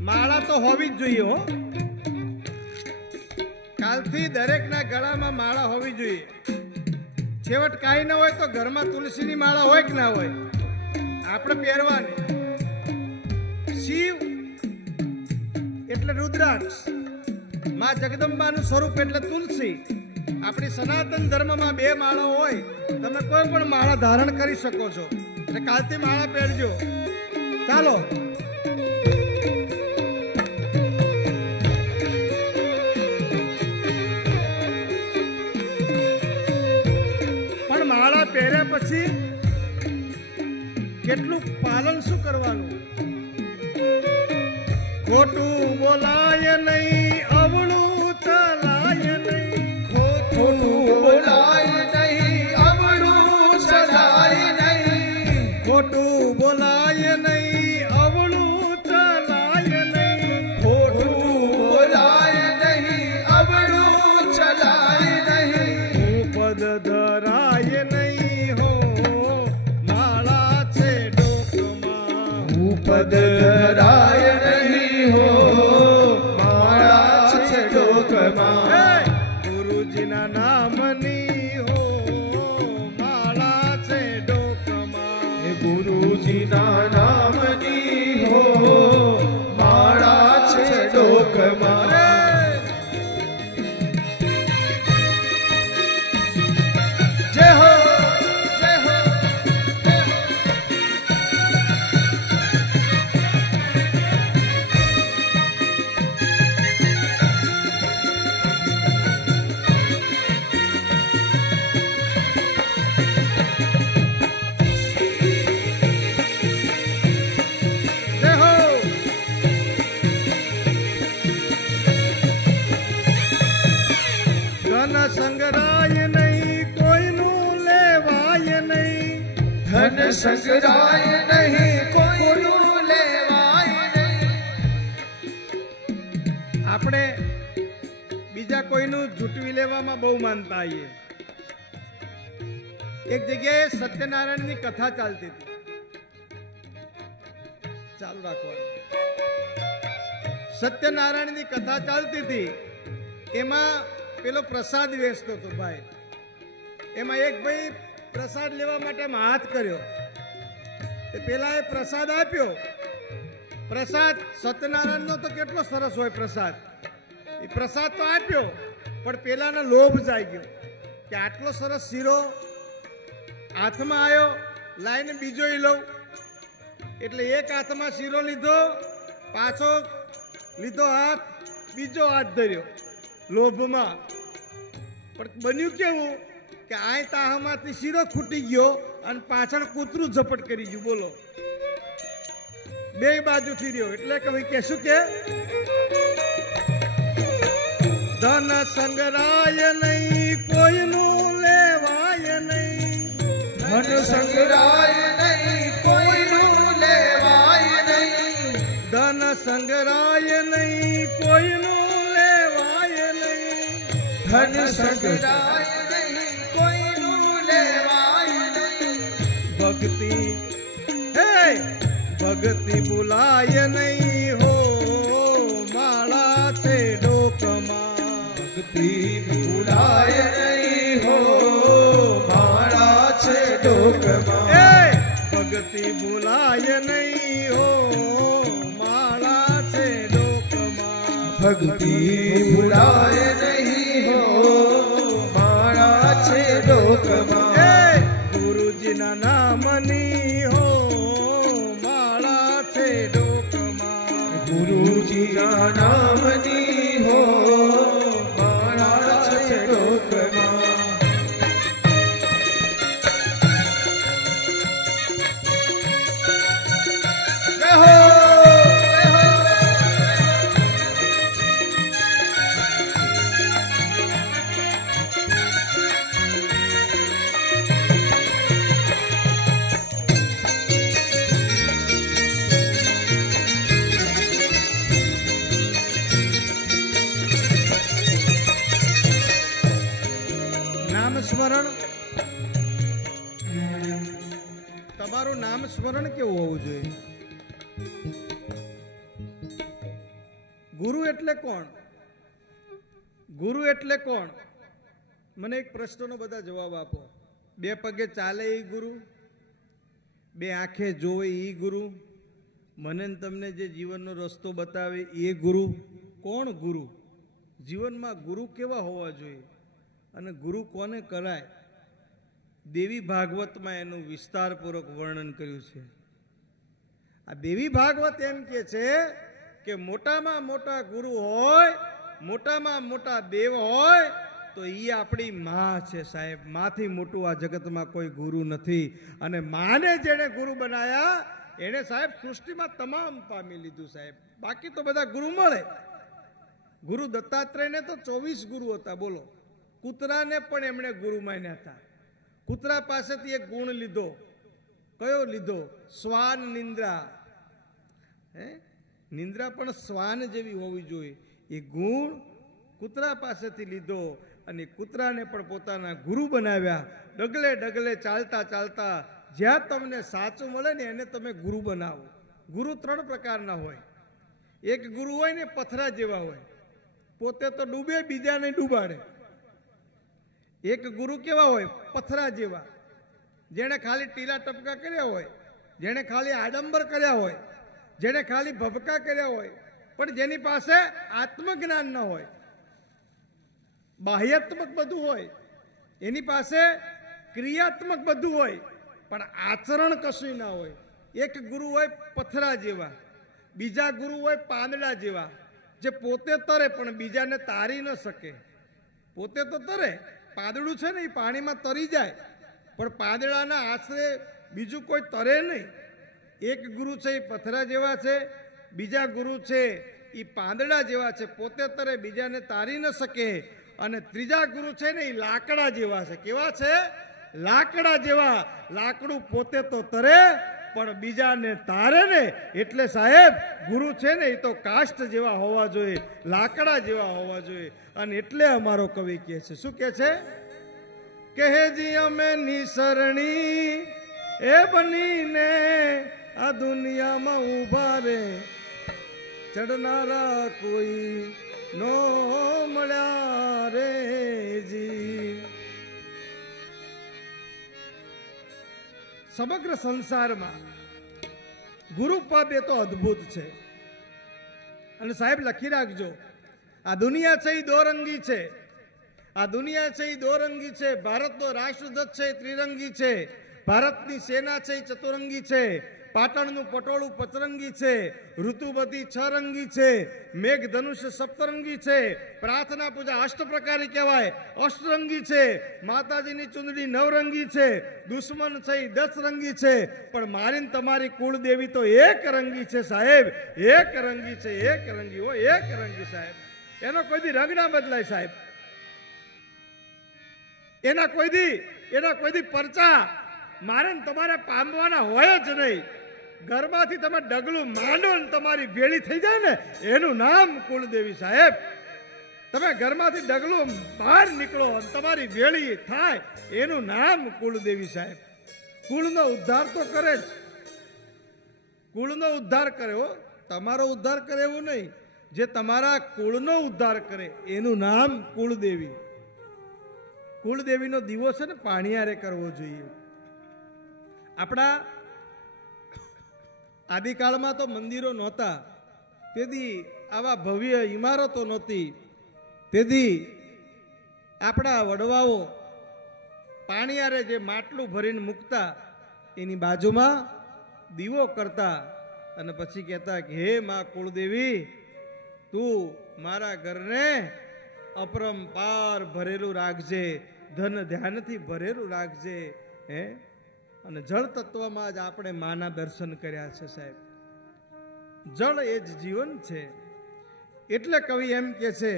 માળા તો હોવી જ જોઈએ હો. કાલથી દરેકના ગળામાં માળા હોવી જોઈએ. છેવટ કાંઈ ન હોય તો ઘરમાં તુલસીની માળા હોય કે ના હોય, આપણે પહેરવાની. શિવ એટલે રુદ્રાક્ષ, માં જગદંબાનું સ્વરૂપ એટલે તુલસી. આપણી સનાતન ધર્મમાં બે માળા હોય. તમે કોઈ પણ માળા ધારણ કરી શકો છો. એટલે કાલથી માળા પહેરજો. ચાલો પણ માળા પહેર્યા પછી કેટલું પાલન શું કરવાનું? ખોટું બોલાય નહીં, અવળું ચલાય નહીં. ખોટું બોલાય નહીં, અવળું ચલાય નહીં. ખોટું બોલાય નહીં, અવળું ચલાય નહીં. ખોટું બોલાય નહીં, અવળું ચલાય નહીં. પદ ધરાય નહીં હો માળા છે ડોકમાં. પદ ધરાય નહીં હો માળા છે ડોકમાં. હે! ગુરુજીના નામની હો માળા છે ડોકમાં. હે ગુરુજીના નામની હો માળા છે ડોકમાં. અરે! જય હો જય હો જય હો. જય હો! ધન સંગ્રાય નહીં, કોઈનું લેવાય નહીં. ધન સંગ્રાય નહીં, કોઈનું લેવાય નહીં. આપણે બીજા કોઈનું જૂટવી લેવામાં બહુ માનતા આવીએ. એક જગ્યાએ સત્યનારાયણની કથા ચાલતી હતી. ચાલુ રાખવાનું. સત્યનારાયણની કથા ચાલતી હતી. એમાં પેલો પ્રસાદ વેચતો હતો ભાઈ. એમાં એક ભાઈ પ્રસાદ લેવા માટે આમ હાથ કર્યો. પેલા એ પ્રસાદ આપ્યો. પ્રસાદ સત્યનારાયણનો તો કેટલો સરસ હોય પ્રસાદ. એ પ્રસાદ તો આપ્યો, પણ પેલાનો લોભ જાગ્યો કે આટલો સરસ શીરો હાથમાં આવ્યો, લાઈને બીજો લઉં. એટલે એક હાથમાં શીરો લીધો, પાછો લીધો હાથ, બીજો હાથ ધર્યો લોભમાં. પણ બન્યું કેવું કે આ તાહામાંથી શીરો ખૂટી ગયો અને પાછળ કૂતરું ઝપટ કરી ગયું. બોલો, બે બાજુ ફીર્યો. એટલે કે ભાઈ કે શું કે ધન સંગ્રાય નહીં, કોઈનું લેવાય નહીં. ધન સંગ્રાય નહીં, કોઈનું લેવાય નહીં. ધન સંગ્રાય નહીં, કોઈનું લેવાય નહીં. ધન સંગ્રાય નહીં, કોઈનું લેવાય નહીં. ભક્તિ હે ભક્તિ ભૂલાય નહીં હો માળા છે ડોકમાં. ભક્તિ ભૂલાય નહીં હો માળા છે ડોકમાં. એ ભક્તિ ભૂલાય નહીં હો માળા છે ડોકમાં. ભક્તિ ભૂલાય નહીં હો માળા છે ડોકમાં. એ ગુરુજીના નામની હો માળા છે ડોકમાં. સ્મરણ કેવું હોવું જોઈએ? ગુરુ એટલે કોણ? ગુરુ એટલે કોણ? મને એક પ્રશ્નનો બધા જવાબ આપો. બે પગે ચાલે એ ગુરુ, બે આંખે જોવે એ ગુરુ, મને ને તમને જે જીવનનો રસ્તો બતાવે એ ગુરુ. કોણ ગુરુ? જીવનમાં ગુરુ કેવા હોવા જોઈએ અને ગુરુ કોને કરાય? દેવી ભાગવતમાં એનું વિસ્તારપૂર્વક વર્ણન કર્યું છે. આ દેવી ભાગવત એમ કે છે કે મોટામાં મોટા ગુરુ હોય, મોટામાં મોટા દેવ હોય તો એ આપણી માં છે સાહેબ. માંથી મોટું આ જગતમાં કોઈ ગુરુ નથી. અને માને જેને ગુરુ બનાયા એને સાહેબ સૃષ્ટિમાં તમામ પામી લીધું સાહેબ. બાકી તો બધા ગુરુ મળે. ગુરુ દત્તાત્રેયને તો 24 ગુરુ હતા. બોલો, કૂતરાને પણ એમણે ગુરુ માન્યા હતા. કૂતરા પાસેથી એક ગુણ લીધો. કયો લીધો? શ્વાન નિંદ્રા. નિંદ્રા પણ શ્વાન જેવી હોવી જોઈએ. એ ગુણ કૂતરા પાસેથી લીધો અને કૂતરાને પણ પોતાના ગુરુ બનાવ્યા. ડગલે ડગલે ચાલતા ચાલતા જ્યાં તમને સાચું મળે ને એને તમે ગુરુ બનાવો. ગુરુ 3 પ્રકારના હોય. એક ગુરુ હોય ને પથરા જેવા હોય, પોતે તો ડૂબે બીજાને ડૂબાડે. એક ગુરુ કેવા હોય? પથરા જેવા, જેણે ખાલી ટીલા ટપકા કર્યા હોય, જેણે ખાલી આડંબર કર્યા હોય, જેણે ખાલી ભભકા કર્યા હોય, પણ જેની પાસે આત્મજ્ઞાન ન હોય, બાહ્યાત્મક બધું હોય, એની પાસે ક્રિયાત્મક બધું હોય પણ આચરણ કશું ના હોય. એક ગુરુ હોય પથરા જેવા, બીજા ગુરુ હોય પાંદડા જેવા, જે પોતે તરે પણ બીજાને તારી ન શકે. પોતે તો તરે, પાંદડું છે ને એ પાણીમાં તરી જાય, પણ પાંદડાના આશરે બીજું કોઈ તરે નહીં. એક ગુરુ છે એ પથરા જેવા છે, બીજા ગુરુ છે એ પાંદડા જેવા છે, પોતે તરે બીજાને તારી ન શકે. અને ત્રીજા ગુરુ છે ને એ લાકડા જેવા છે. કેવા છે? લાકડા જેવા. લાકડું પોતે તો તરે પણ બીજાને તારે ને. એટલે સાહેબ ગુરુ છે ને એ તો કાષ્ઠ જેવા હોવા જોઈએ, લાકડા જેવા હોવા જોઈએ. અને એટલે અમારો કવિ કહે છે, શું કહે છે? કહેજી અમે નિસરણી એ બનીને આ દુનિયામાં ઉભા રે, ચડનારા કોઈ નો મળ્યા રે જી. સમગ્ર સંસારમાં ગુરુ પદ એ તો અદ્ભુત છે. અને સાહેબ લખી રાખજો, આ દુનિયા છે એ દોરંગી છે. આ દુનિયા છે એ દોરંગી છે. ભારતનો રાષ્ટ્રધ્વજ છે એ ત્રિરંગી છે. ભારતની સેના છે એ ચતુરંગી છે. પાટણનું પટોળું પચરંગી છે. ઋતુ બધી 6 રંગી છે. મેઘ ધનુષ્ય સપ્તરંગી છે. પ્રાર્થના પૂજા અષ્ટપ્રકારી કહેવાય, અષ્ટરંગી છે. માતાજીની ચુંદડી 9 રંગી છે. દુશ્મન છે એ 10 રંગી છે. પણ મારી તમારી કુળદેવી તો 1 રંગી છે સાહેબ. 1 રંગી છે, 1 રંગી હોય, 1 રંગી સાહેબ. એનો કોઈ દી રંગ ના બદલાય સાહેબ. એના કોઈ દી પરચા મારે તમારે પામવાના હોય જ નહીં. ઘરમાંથી તમે ડગલું માંડો ને તમારી વેળી થઈ જાય ને એનું નામ કુળદેવી સાહેબ. તમે ઘરમાંથી ડગલું બહાર નીકળો અને તમારી વેળી થાય એનું નામ કુળદેવી સાહેબ. કુળનો ઉદ્ધાર તો કરે જ. કુળનો ઉદ્ધાર કરે હો, તમારો ઉદ્ધાર કરે એવું નહીં. જે તમારા કુળનો ઉદ્ધાર કરે એનું નામ કુળદેવી. કુળદેવીનો દીવો છે ને પાણીયારે કરવો જોઈએ. આપણા આદિકાળમાં તો મંદિરો નહોતા, તેથી આવા ભવ્ય ઇમારતો નહોતી. તેથી આપણા વડવાઓ પાણીયારે જે માટલું ભરીને મૂકતા એની બાજુમાં દીવો કરતા અને પછી કહેતા કે હે માં કુળદેવી, તું મારા ઘરને અપરંપાર ભરેલું રાખજે, ધન ધ્યાનથી ભરેલું રાખજે. હે, અને જળ તત્વમાં જ આપણે માના દર્શન કર્યા છે સાહેબ. જળ એ જ જીવન છે. એટલે કવિ એમ કે છે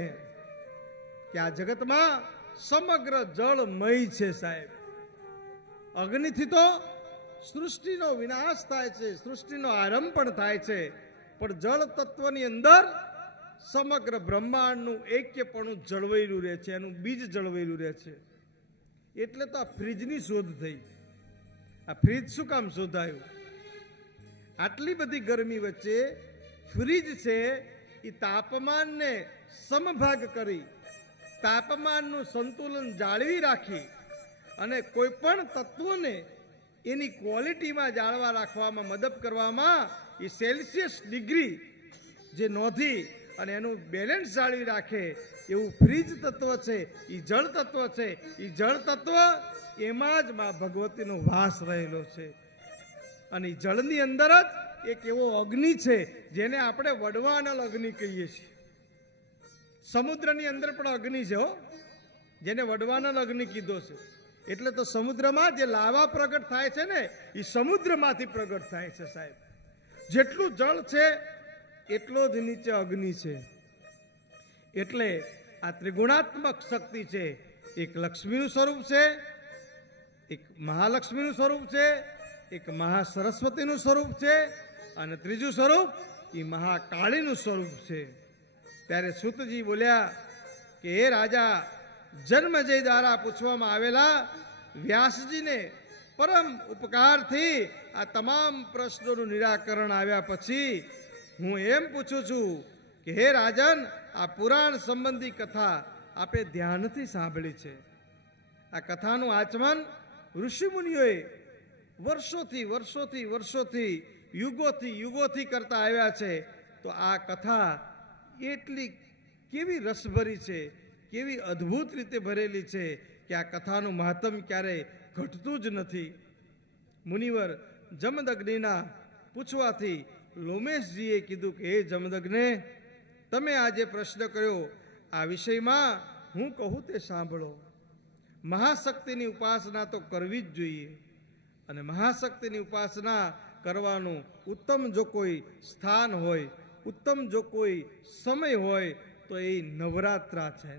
કે આ જગતમાં સમગ્ર જળમય છે સાહેબ. અગ્નિથી તો સૃષ્ટિનો વિનાશ થાય છે, સૃષ્ટિનો આરંભ પણ થાય છે, પણ જળ તત્વની અંદર સમગ્ર બ્રહ્માંડનું એક્યપણું જળવાયેલું રહે છે, એનું બીજ જળવાયેલું રહે છે. એટલે તો આ ફ્રીજની શોધ થઈ. આ ફ્રીજ શું કામ શોધાયું? આટલી બધી ગરમી વચ્ચે ફ્રીજ છે એ તાપમાનને સમભાગ કરી તાપમાનનું સંતુલન જાળવી રાખી અને કોઈ પણ તત્વોને એની ક્વોલિટીમાં જાળવા રાખવામાં મદદ કરવામાં એ સેલ્સિયસ ડિગ્રી જે નોંધી અને એનું બેલેન્સ જાળવી રાખે એવું ફ્રીજ તત્વ છે, એ જળ તત્વ છે. એ જળ તત્વ એમાં જ મા ભગવતીનો વાસ રહેલો છે. અને જળની અંદર જ એક એવો અગ્નિ છે જેને આપણે વડવાનળ અગ્નિ કહીએ છીએ. સમુદ્રની અંદર પણ અગ્નિ છે, હો, જેને વડવાનળ અગ્નિ કીધો છે. એટલે તો સમુદ્રમાં જે લાવા પ્રગટ થાય છે ને, એ સમુદ્રમાંથી પ્રગટ થાય છે સાહેબ. જેટલું જળ છે એટલો જ નીચે અગ્નિ છે. એટલે આ ત્રિગુણાત્મક શક્તિ છે. એક લક્ષ્મીનું સ્વરૂપ છે, એક મહાલક્ષ્મીનું સ્વરૂપ છે, એક મહાસરસ્વતીનું સ્વરૂપ છે, અને ત્રીજું સ્વરૂપ એ મહાકાળીનું સ્વરૂપ છે. ત્યારે સૂતજી બોલ્યા કે હે રાજા, જન્મજય દ્વારા પૂછવામાં આવેલા વ્યાસજીને પરમ ઉપકારથી આ તમામ પ્રશ્નોનું નિરાકરણ આવ્યા પછી હું એમ પૂછું છું કે હે રાજન, આ પુરાણ સંબંધી કથા આપે ધ્યાનથી સાંભળી છે. આ કથાનું આચમન ઋષિમુનિઓએ વર્ષોથી યુગોથી કરતા આવ્યા છે. તો આ કથા એટલી કેવી રસભરી છે, કેવી અદ્ભુત રીતે ભરેલી છે કે આ કથાનું મહાત્મ્ય ક્યારેય ઘટતું જ નથી. મુનિવર જમદગ્નિના પૂછવાથી લોમેશજીએ કીધું કે હે જમદગ્ને, તમે આ જે પ્રશ્ન કર્યો આ વિષયમાં હું કહું તે સાંભળો. મહાશક્તિની ઉપાસના તો કરવી જ જોઈએ, અને મહાશક્તિની ઉપાસના કરવાનું ઉત્તમ જો કોઈ સ્થાન હોય, ઉત્તમ જો કોઈ સમય હોય તો એ નવરાત્રા છે.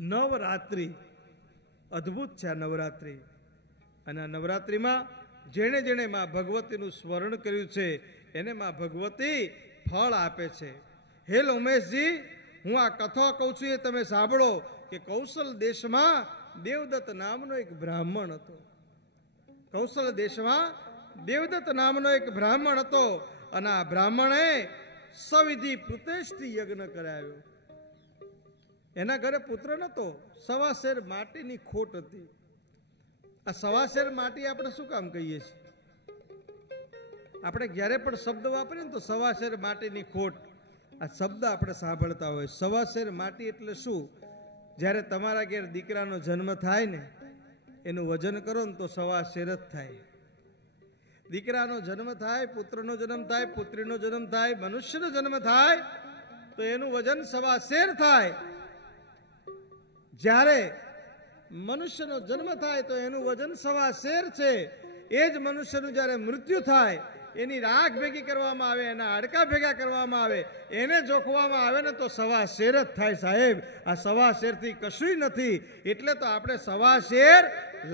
નવરાત્રિ અદ્ભુત છે આ નવરાત્રિ. અને આ નવરાત્રિમાં જેણે જેણે મા ભગવતીનું સ્મરણ કર્યું છે એને મા ભગવતી ફળ આપે છે. હે લોમેશજી, હું આ કથા કહું છું એ તમે સાંભળો કે કૌશલ દેશમાં દેવદત્ત નામનો એક બ્રાહ્મણ હતો. કૌશલ દેશમાં દેવદત્ત નામનો એક બ્રાહ્મણ હતો, અને આ બ્રાહ્મણે સવિધિ પ્રતિષ્ઠિ યજ્ઞ કરાવ્યો. એના ઘરે પુત્ર નતો, સવાશેર માટીની ખોટ હતી. આ સવાશેર માટી આપણે શું કામ કહીએ છીએ? આપણે જ્યારે પણ શબ્દ વાપરીએ ને તો સવાશેર માટીની ખોટ, આ શબ્દ આપણે સાંભળતા હોય. સવાશેર માટી એટલે શું? જ્યારે તમારા ઘેર દીકરાનો જન્મ થાય ને, એનું વજન કરો ને તો સવાશેર જ થાય. દીકરાનો જન્મ થાય, પુત્રનો જન્મ થાય, પુત્રીનો જન્મ થાય, મનુષ્યનો જન્મ થાય તો એનું વજન સવાશેર થાય. જ્યારે મનુષ્યનો જન્મ થાય તો એનું વજન સવાશેર છે. એ જ મનુષ્યનું જ્યારે મૃત્યુ થાય, એની રાખ ભેગી કરવામાં આવે, એના હાડકા ભેગા કરવામાં આવે, એને જોખવામાં આવે ને તો સવાશેર જ થાય સાહેબ. આ સવાશેરથી કશું નથી. એટલે તો આપણે સવાશેર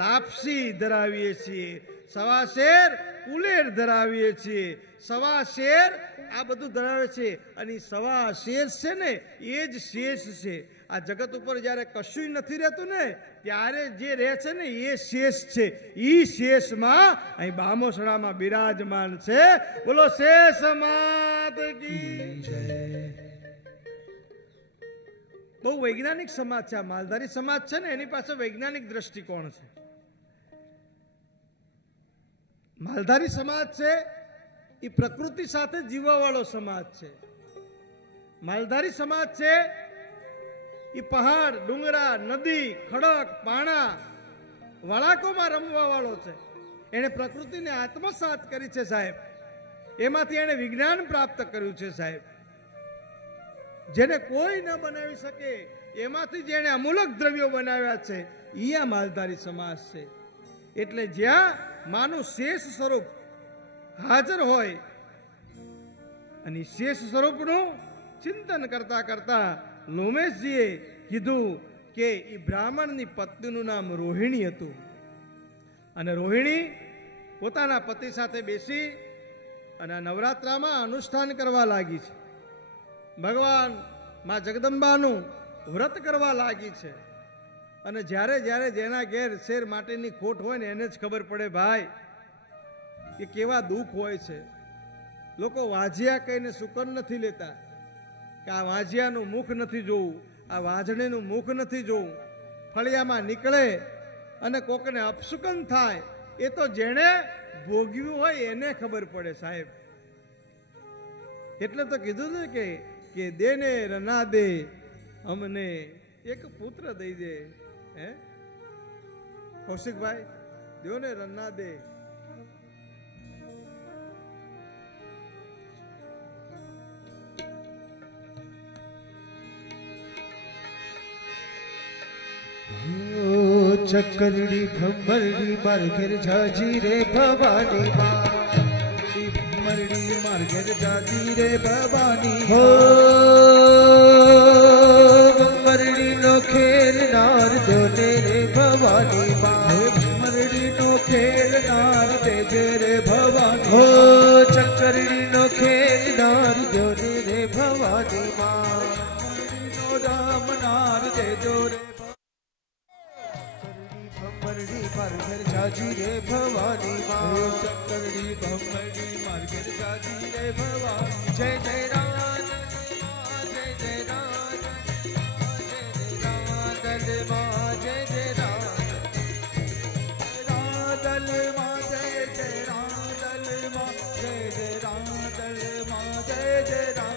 લાપસી ધરાવીએ છીએ, સવાશેર ઉલેર ધરાવીએ છીએ, સવાશેર આ બધું ધરાવે છે. અને સવાશેર છે ને એ જ શેષ છે. આ જગત ઉપર જ્યારે કશું નથી રહેતું ને, ત્યારે જે રહે છે ને એ શેષ છે. એ શેષમાં અહીં બામોસણામાં બિરાજમાન છે. બોલો શેષ માત કી જય. બહુ વૈજ્ઞાનિક સમાજ છે આ માલધારી સમાજ છે ને, એની પાસે વૈજ્ઞાનિક દ્રષ્ટિકોણ છે. માલધારી સમાજ છે એ પ્રકૃતિ સાથે જીવવા વાળો સમાજ છે. માલધારી સમાજ છે એ પહાડ, ડુંગરા, નદી, ખડક, પાણા, વળાકોમાં રમવા વાળો છે. એને પ્રકૃતિને આત્મસાત કરી છે સાહેબ. એમાંથી એને વિજ્ઞાન પ્રાપ્ત કર્યું છે સાહેબ. જેને કોઈ ન બનાવી શકે એમાંથી જેને અમૂલક દ્રવ્યો બનાવ્યા છે એ આ માલધારી સમાજ છે. એટલે જ્યાં માનું શેષ સ્વરૂપ હાજર હોય અને શેષ સ્વરૂપનું ચિંતન કરતા કરતા લોમેશજીએ કીધું કે એ બ્રાહ્મણની પત્નીનું નામ રોહિણી હતું. અને રોહિણી પોતાના પતિ સાથે બેસી અને આ નવરાત્રામાં અનુષ્ઠાન કરવા લાગી છે. ભગવાન માં જગદંબાનું વ્રત કરવા લાગી છે. અને જ્યારે જેના ઘેર શેર માટેની ખોટ હોય ને એને જ ખબર પડે ભાઈ કે કેવા દુઃખ હોય છે. લોકો વાજિયા કહીને સુકન નથી લેતા કે આ વાજિયાનું મુખ નથી જોવું, આ વાજણીનું મુખ નથી જોવું. ફળિયામાં નીકળે અને કોકને અપસુકન થાય એ તો જેણે ભોગવ્યું હોય એને ખબર પડે સાહેબ. એટલે તો કીધું ને કે દેને રના દે અમને એક પુત્ર દઈ દે. હે કૌશિકભાઈ, દેવને રના દે. ચકરડી ભમરડી માર ઘેર જાજી રે ભવાની ભમરડી માર ઘેર જાજી રે ભવાની. હો ભમરડી નો ખેલ નાર દોને રે ભવાની ભમરડી નો ખેલ નાર દેજે રે ભવાની. હો ચકરડી નો ખેલ નાર દોને રે ભવાની નો રામ નાર દેજો રે. ભમરડી માર ઘેર જાજી રે ભવાની ચકરડી ભમરડી માર ઘેર જાજી રે ભવાની. જય જય રામ જય જય રામ રાધલ માં જય જય રામ રાધલ માં જય જય રાધલ માં જય જય રાધલ માં જય જય રામ.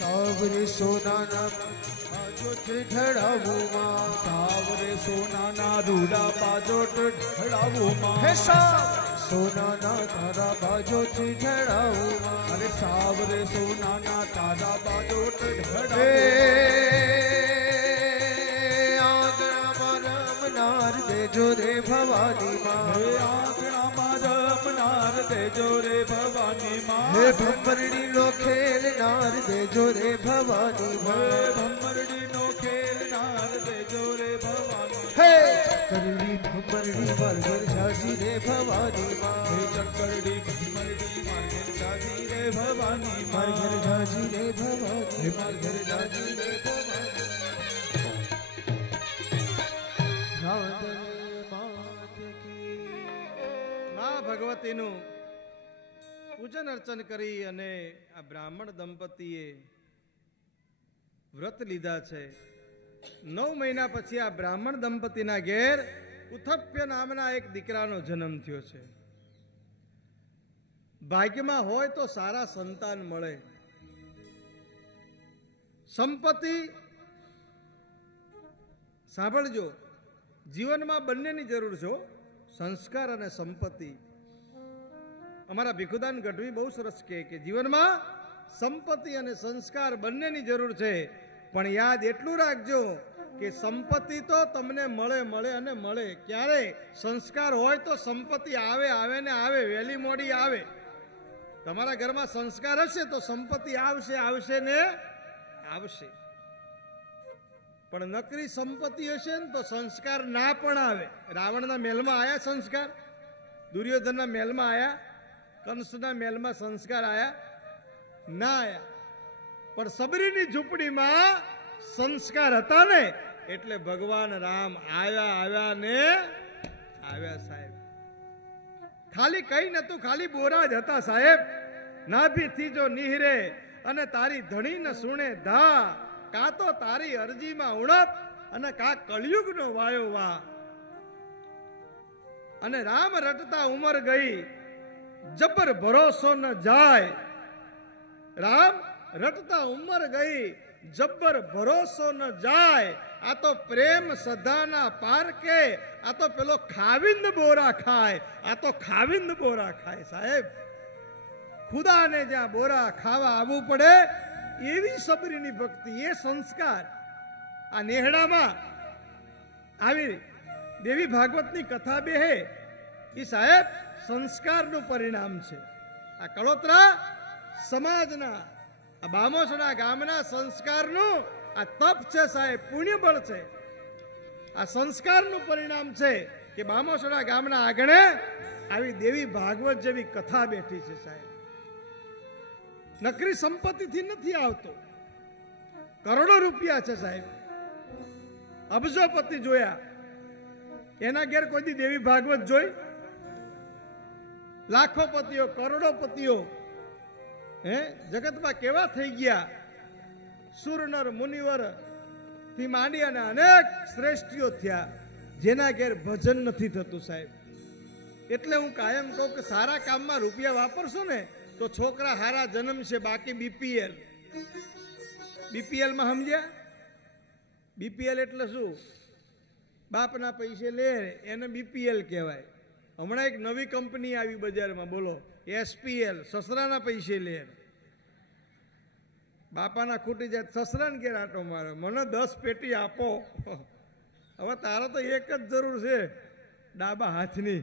સાવરે સોનાના પાજોટ ઢળાવું માં સાવરે સોનાના રૂડા પાજોટ ઢળાવું માં. હે સોનાના તારા બાજોટ ઢળાવું માં. અરે સાવરે સોનાના તારા બાજોટ હે ઢળાવું. આંગણામાં રમનાર દેજો રે ભવાની માં. હે આંગણામાં રમનાર દેજો રે ભવાની માં. હે ભમરડી નો ખેલનાર દેજો રે ભવાની હે માં. ભમરડી નો ખેલનાર દેજો રે ભવાની. હે કરડી ભમરડી માર ઘર જાજી રે ભવાની માં. હે ચકરડી ભમરડી માર ઘેર જાજી રે ભવાની માર માં. ઘર જાજી રે ભવાની. હે માર ઘેર જાજી રે ભવાની. રાધલ માત કી મા ભગવતીનું પૂજન અર્ચન કરી અને આ બ્રાહ્મણ દંપતીએ વ્રત લીધા છે. 9 મહિના પછી આ બ્રાહ્મણ દંપતીના ઘેર ઉથપ્ય નામના એક દીકરાનો જન્મ થયો છે. ભાગ્યમાં હોય તો સારા સંતાન મળે. સંપત્તિ, સાંભળજો, જીવનમાં બંનેની જરૂર છે, સંસ્કાર અને સંપત્તિ. અમારા ભીખુદાન ગઢવી બહુ સરસ કહે કે જીવનમાં સંપત્તિ અને સંસ્કાર બંનેની જરૂર છે, પણ યાદ એટલું રાખજો કે સંપત્તિ તો તમને મળે મળે અને મળે. ક્યારે સંસ્કાર હોય તો સંપત્તિ આવે આવે ને આવે, વહેલી મોડી આવે. તમારા ઘરમાં સંસ્કાર હશે તો સંપત્તિ આવશે આવશે ને આવશે. પણ નકરી સંપત્તિ હશે ને તો સંસ્કાર ના પણ આવે. રાવણના મહેલમાં આયા સંસ્કાર, દુર્યોધનના મહેલમાં આયા, કંસના મહેલમાં સંસ્કાર આયા ના આયા. પણ સબરીની ઝૂંપડીમાં સંસ્કાર હતા ને એટલે ભગવાન રામ આવ્યા આવ્યા ને આવ્યા સાહેબ. ખાલી કઈ નતું, ખાલી બોરા જ હતા સાહેબ. નાભીથી જો નિહરે અને તારી ધણી ન સુણે ધા, કા તો તારી અરજીમાં ઉણપ અને કા કળિયુગનો વાયો વા. અને રામ રટતા ઉંમર ગઈ જબર ભરોસો ન જાય. રામ રટતા ઉંમર ગઈ જબર ભરોસો ન જાય. આ તો પ્રેમ સદાના પારકે, આ તો પેલો ખાવિંદ બોરા ખાય, આ તો ખાવિંદ બોરા ખાય સાહેબ. ખુદાને જ્યાં બોરા ખાવા આવવું પડે એવી સબરીની ભક્તિ, એ સંસ્કાર. આ નેહડામાં આવી દેવી ભાગવતની કથા બેહે એ સાહેબ સંસ્કારનું પરિણામ છે. આ કળોતરા સમાજના, આ બામોસણા ગામના સંસ્કારનું આ તપ છે સાહેબ, પુણ્ય બળ છે. આ સંસ્કારનું પરિણામ છે કે બામોસડા ગામના આંગણે આવી દેવી ભાગવત જેવી કથા બેઠી છે સાહેબ. નકરી સંપત્તિથી નથી આવતો, કરોડો રૂપિયા છે સાહેબ, અબજોપતિ જોયા, એના ઘેર કોઈ દી દેવી ભાગવત જોઈ? લાખોપતિઓ, કરોડોપતિઓ જગતમાં કેવા થઈ ગયા, સુરનર મુનિવર થી માંડી અને અનેક શ્રેષ્ઠીઓ થયા, જેના ઘેર ભજન નથી થતું સાહેબ. એટલે હું કાયમ કહું કે સારા કામમાં રૂપિયા વાપરશો ને તો છોકરા હારા જન્મ છે. બાકી બીપીએલ, બીપીએલ માં સમજ્યા? બીપીએલ એટલે શું? બાપના પૈસે લે એને બીપીએલ કહેવાય. હમણાં એક નવી કંપની આવી બજારમાં, બોલો, એસપીએલ, સસરાના પૈસે લે. બાપાના ખૂટી જાય સસરાને ઘેર આટો મારે, મને 10 પેટી આપો. હવે તારો તો એક જ જરૂર છે, ડાબા હાથની.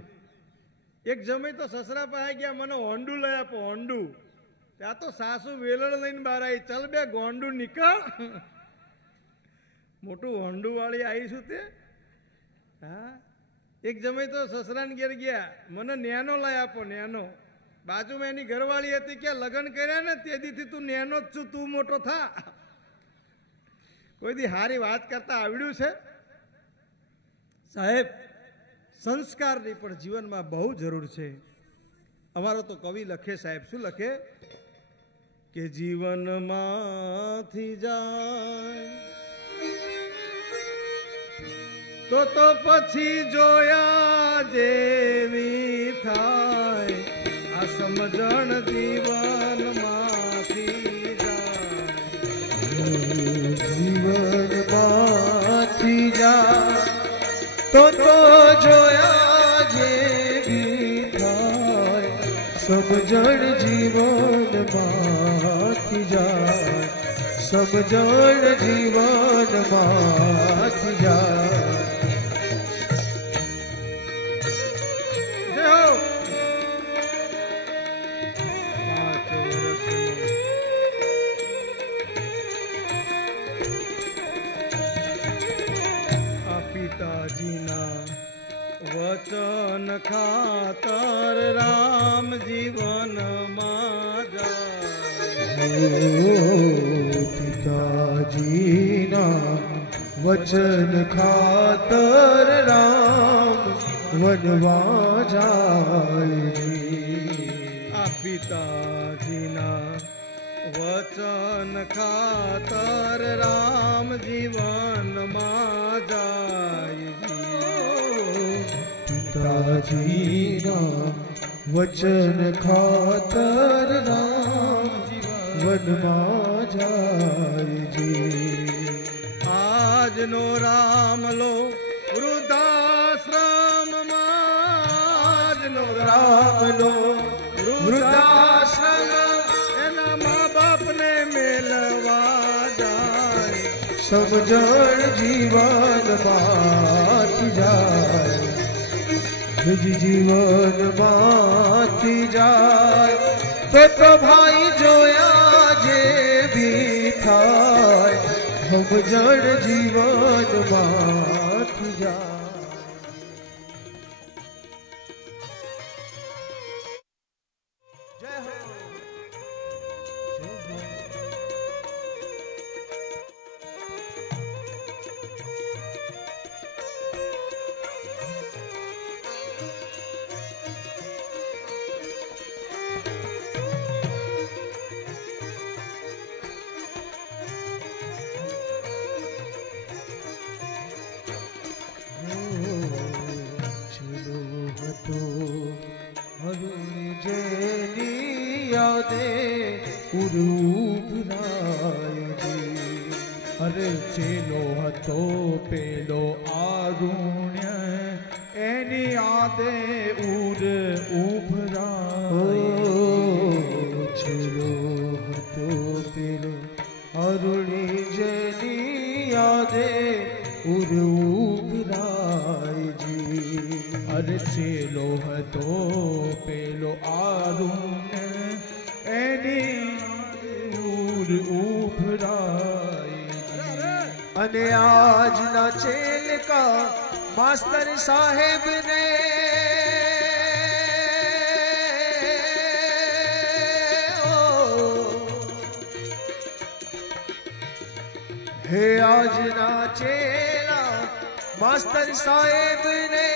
એક જમાઈ તો સસરા પાસે ગયા, મને હોન્ડું લઈ આપો, હોન્ડું. ત્યાં તો સાસુ વેલણ લઈને બહાર આવી, ચલ બે ગોંડું નીકળ. મોટું હોન્ડું વાળી આવીશું તે. હા, એક જમાઈ તો સસરાને ઘેર ગયા, મને નેનો લઈ આપો, નેનો. બાજુમાં એની ઘરવાળી હતી કે લગ્ન કર્યા ને તે દીથી તું નેનો જ છું, તું મોટો થા. કોઈ દી હારી વાત કરતા આવડ્યું છે સાહેબ? સંસ્કારની પણ જીવનમાં બહુ જરૂર છે. અમારો તો કવિ લખે સાહેબ, શું લખે કે જીવનમાંથી જાય તો પછી જોયા જેવી થાય, આ સમજણ જીવનમાંથી જાય. જીવનમાંથી જાય તો જોયા જેવી થાય, સમજણ જીવનમાંથી જાય, સમજણ જીવનમાંથી જાય. વચન ખાતર રામ જીવનમાં જાય. પિતાજીના વચન ખાતર રામ વનવા જાય. આ પિતાજીના વચન ખાતર રામ જીવનમાં જાય. પિતાજીના વચન ખાતર રામ વનમાં જાય. આજનો રામલો વૃદ્ધાશ્રમમાં, આજનો રામલો વૃદ્ધાશ્રમ એના મા બાપને મેલવા જાય. સમજણ જીવનમાંથી જાય, જીવનમાંથી જાય તો ભાઈ જોયા જેવી થાય, સમજણ જીવનમાંથી જાય. અરે ચેલો હતો પેલો આરુણ્ય, એની યાદે ઉર ઉભરાય. ચેલો હતો પેલો અરુણી જેની યાદે ઉર ઉભરાય. અરે ચેલો હતો પેલો આરુણ્ય, એની ઉર ઉભરાય. અને આજના ચેલે का मास्टर साहेब ने हे आज ना चेला मास्टर साहेब ने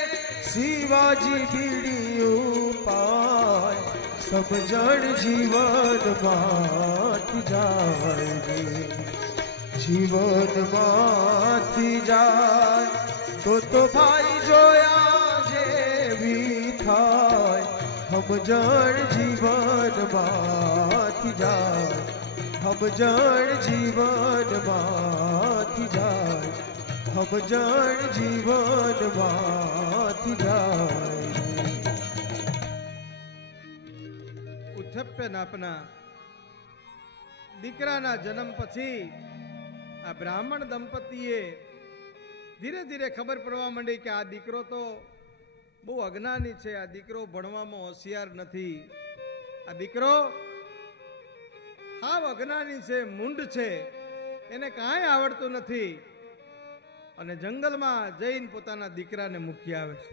शिवाजी बीड़ियों पाय समझण जीवन माथी जाए जीवन माथी जाए तो भाई जोया जे भी थाय समझण जीवन माथी जाए समझण जीवन माथी जाए समझण जीवन माथी जाए ઉથપ્ય નાપના દીકરાના જન્મ પછી આ બ્રાહ્મણ દંપતીએ ધીરે ધીરે ખબર પડવા માંડી કે આ દીકરો તો બહુ અજ્ઞાની છે, આ દીકરો ભણવામાં હોશિયાર નથી, આ દીકરો હાવ અજ્ઞાની છે, મૂંડ છે, એને કાંઈ આવડતું નથી. અને જંગલમાં જઈને પોતાના દીકરાને મૂકી આવે છે.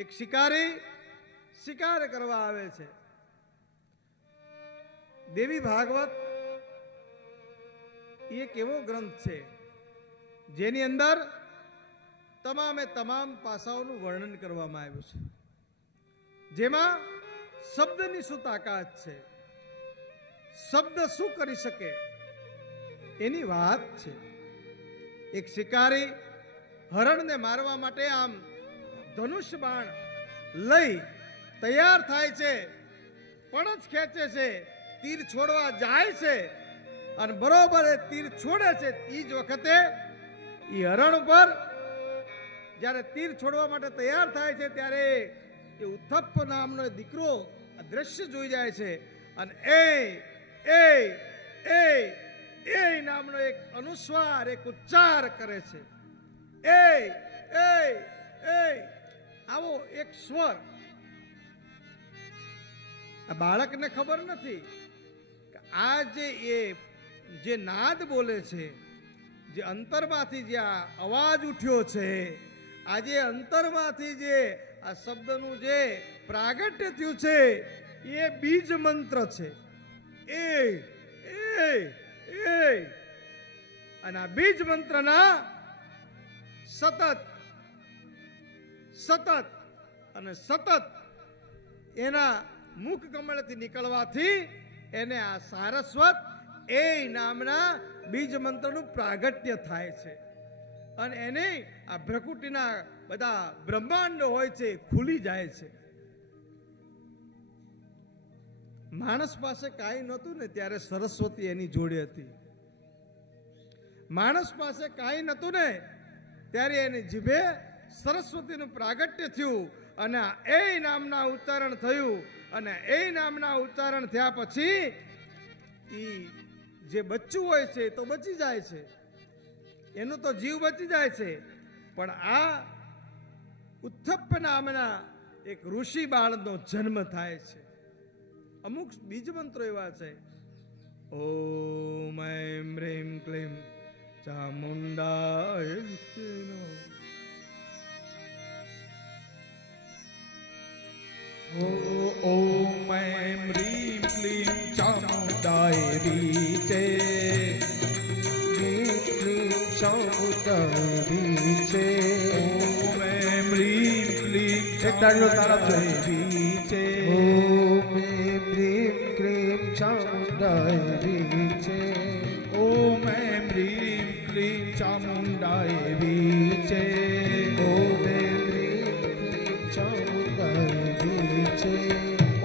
એક શિકારી શિકાર કરવા આવે છે. દેવી ભાગવત એક એવો ગ્રંથ છે જેની અંદર તમામે તમામ પાસાઓનું વર્ણન કરવામાં આવ્યું છે, જેમાં શબ્દની શું તાકાત છે, શબ્દ શું કરી શકે એની વાત છે. એક શિકારી હરણને મારવા માટે આમ ધનુષ બાણ લઈ તૈયાર થાય છે, પણ જ ખેંચે છે, તીર છોડવા જાય છે અને બરોબર એ તીર છોડે છે એ જ વખતે એ હરણ ઉપર જ્યારે તીર છોડવા માટે તૈયાર થાય છે ત્યારે એ ઉથપ્પ નામનો દીકરો આ દ્રશ્ય જોઈ જાય છે અને એ નામનો એક અનુસ્વાર, એક ઉચ્ચાર કરે છે. આવો એક સ્વર. આ બાળકને ખબર નથી કે આ જે નાદ બોલે છે, જે અંતરમાંથી જે આ અવાજ ઉઠ્યો છે, આજે અંતરમાંથી જે આ શબ્દનું જે પ્રાગટ્ય થયું છે એ બીજ મંત્ર છે. અને આ બીજ મંત્રના સતત એના મુખ કમળથી નીકળવાથી એને આ સારસ્વત એ નામના બીજ મંત્રનું પ્રાગટ્ય થાય છે અને એને આ ભ્રકુટીના બધા બ્રહ્માંડો હોય છે ખુલી જાય છે. માણસ પાસે કાંઈ નહોતું ને ત્યારે સરસ્વતી એની જોડે હતી. માણસ પાસે કાંઈ નહોતું ને ત્યારે એની જીભે સરસ્વતીનું પ્રાગટ્ય થયું અને એ નામના ઉચ્ચારણ થયું અને એ નામના ઉચ્ચારણ થયા પછી જે બચ્ચું હોય છે તો બચી જાય છે, એનો તો જીવ બચી જાય છે. પણ આ ઉથપ્પ નામના એક ઋષિ બાળનો જન્મ થાય છે. અમુક બીજ મંત્રો એવા છે, ઓમ એમ રેમ ક્લીમ ચામુંડાય ઓમ એમ રીમ ક્લીમ ચામુંડાય રીચે, રીમ ક્લીમ ચામુંડાય રીચે. ઓમ એમ રીમ ક્લીમ ચામુંડાય રીચે. ઓમ એમ રીમ ક્લીમ ચામુંડાય રીચે. ઓમ એમ રીમ ક્લીમ ચામુંડાય રીચે. ઓમ એમ રીમ ક્લીમ ચામુંડાય રીચે.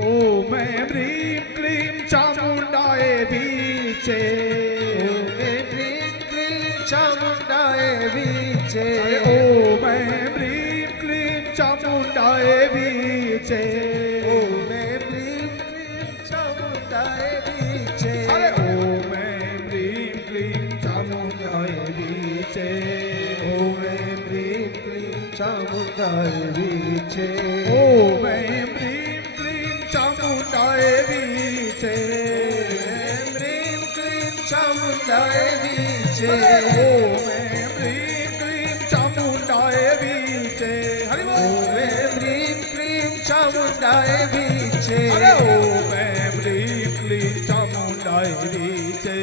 ઓમ એમ રીમ ક્લીમ ચામુંડાય રીચે. ઓમ એમ રીમ ક્લીમ ચામુંડાય રીચે. ઓમ એમ રીમ ક્લીમ ચામુંડાય રીચે. ઓમ એમ રીમ ક્લીમ ચામુંડાય રીચે. ઓમ એમ રીમ ક્લીમ ચામુંડાય રીચે. ઓમ એમ રીમ ક્લીમ ચામુંડાય રીચે. ઓમ એમ રીમ ક્લીમ ચામુંડાય રીચે. એમ રીમ ક્લીમ ચામુંડાય રીચે. ઓમ એમ રીમ ક્લીમ ચામુંડાએ વિચે અરે ઓમ ह्रीं क्लीं चामुंडाय वीचे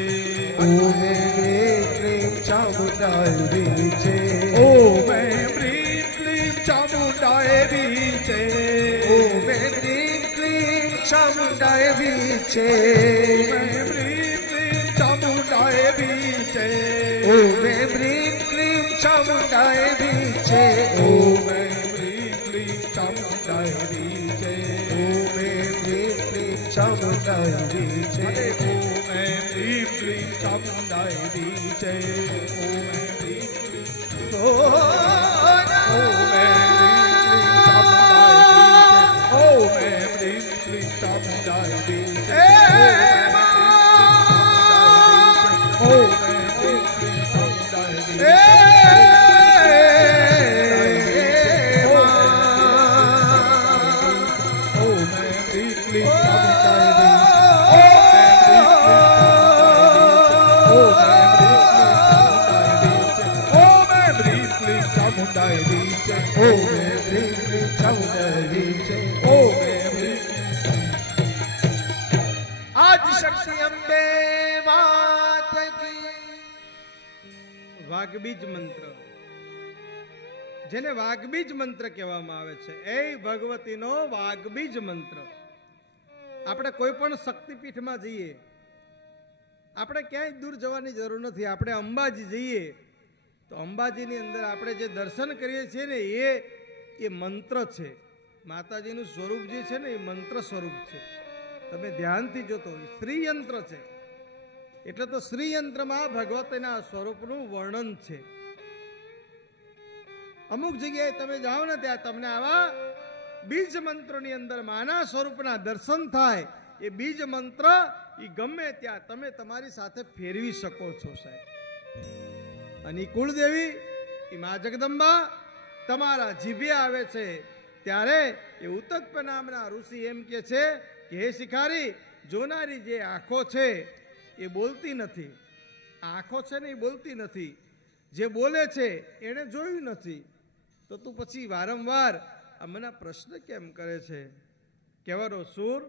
ઓમ હ્રીં ક્લીં ચામુંડાએ વિચે ओम ह्रीं क्लीं चामुंडाय वीचे ઓમ હ્રીં ક્લીં ચામુંડાએ વિચે ओम ह्रीं क्लीं चामुंडाय वीचे ઓમ હ્રીં ક્લીં ચામુંડાએ વિચે ओम ह्रीं क्लीं चामुंडाय वीचे ઓમ હ્રીં ક્લીં ચામુંડાએ વિચે ओम ह्रीं क्लीं चामुंडाय वीचे ओम ह्रीं क्लीं ओम ह्रीं क्लीं चामुंडाय वीचे ओम ह्रीं क्लीं चामुंडाय वीचे ओम ह्रीं क्लीं चामुंडाय वीचे ओम ह्रीं क्लीं चामुंडाय वीचे ओम ह्रीं આદિશક્તિ અંબે માત કી વાઘબીજ મંત્ર, જેને વાઘબીજ મંત્ર કહેવામાં આવે છે, એ ભગવતીનો વાઘબીજ મંત્ર. આપણે કોઈ પણ શક્તિપીઠમાં જઈએ, આપણે ક્યાંય દૂર જવાની જરૂર નથી. આપણે અંબાજી જઈએ તો અંબાજીની અંદર આપણે જે દર્શન કરીએ છીએ ને એ મંત્ર છે. માતાજીનું સ્વરૂપ જે છે ને એ મંત્ર સ્વરૂપ છે. તમે ધ્યાનથી જોતો શ્રીયંત્ર છે, એટલે તો શ્રીયંત્રમાં ભગવતીના સ્વરૂપનું વર્ણન છે. અમુક જગ્યાએ તમે જાઓ ને ત્યાં તમને આવા બીજ મંત્રોની અંદર માના સ્વરૂપના દર્શન થાય. એ બીજ મંત્ર એ ગમે ત્યાં તમે તમારી સાથે ફેરવી શકો છો સાહેબ. અને કુળદેવી એ મા જગદંબા તમારા જીભે આવે છે ત્યારે એ ઉત્તત્પ નામના ઋષિ એમ કે છે કે હે શિખારી, જોનારી જે આંખો છે એ બોલતી નથી. આંખો છે ને એ બોલતી નથી. જે બોલે છે એણે જોયું નથી. તો તું પછી વારંવાર મને પ્રશ્ન કેમ કરે છે? કેવરો સુર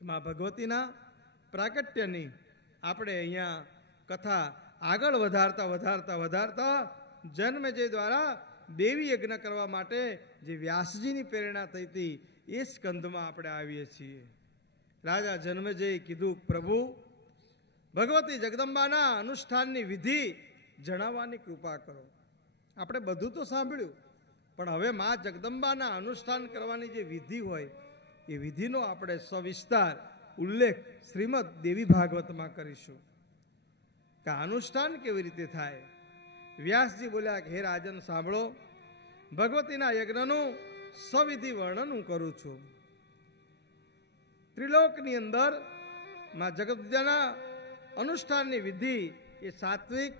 મા ભગવતીના પ્રાગટ્યની આપણે અહીંયા કથા આગળ વધારતા જન્મેજય દ્વારા દેવી યજ્ઞ કરવા માટે જે વ્યાસજીની પ્રેરણા થઈ હતી એ સ્કંધમાં આપણે આવીએ છીએ. રાજા જન્મેજયે કીધું, પ્રભુ ભગવતી જગદંબાના અનુષ્ઠાનની વિધિ જણાવવાની કૃપા કરો. આપણે બધું તો સાંભળ્યું, પણ હવે મા જગદંબાના અનુષ્ઠાન કરવાની જે વિધિ હોય એ વિધિનો આપણે સવિસ્તાર ઉલ્લેખ શ્રીમદ દેવી ભાગવતમાં કરીશું કે અનુષ્ઠાન કેવી રીતે થાય. વ્યાસજી બોલ્યા કે હે રાજન સાંભળો, ભગવતીના યજ્ઞનું સવિધિ વર્ણન હું કરું છું. ત્રિલોકની અંદર માં જગદંબાના અનુષ્ઠાનની વિધિ એ સાત્વિક,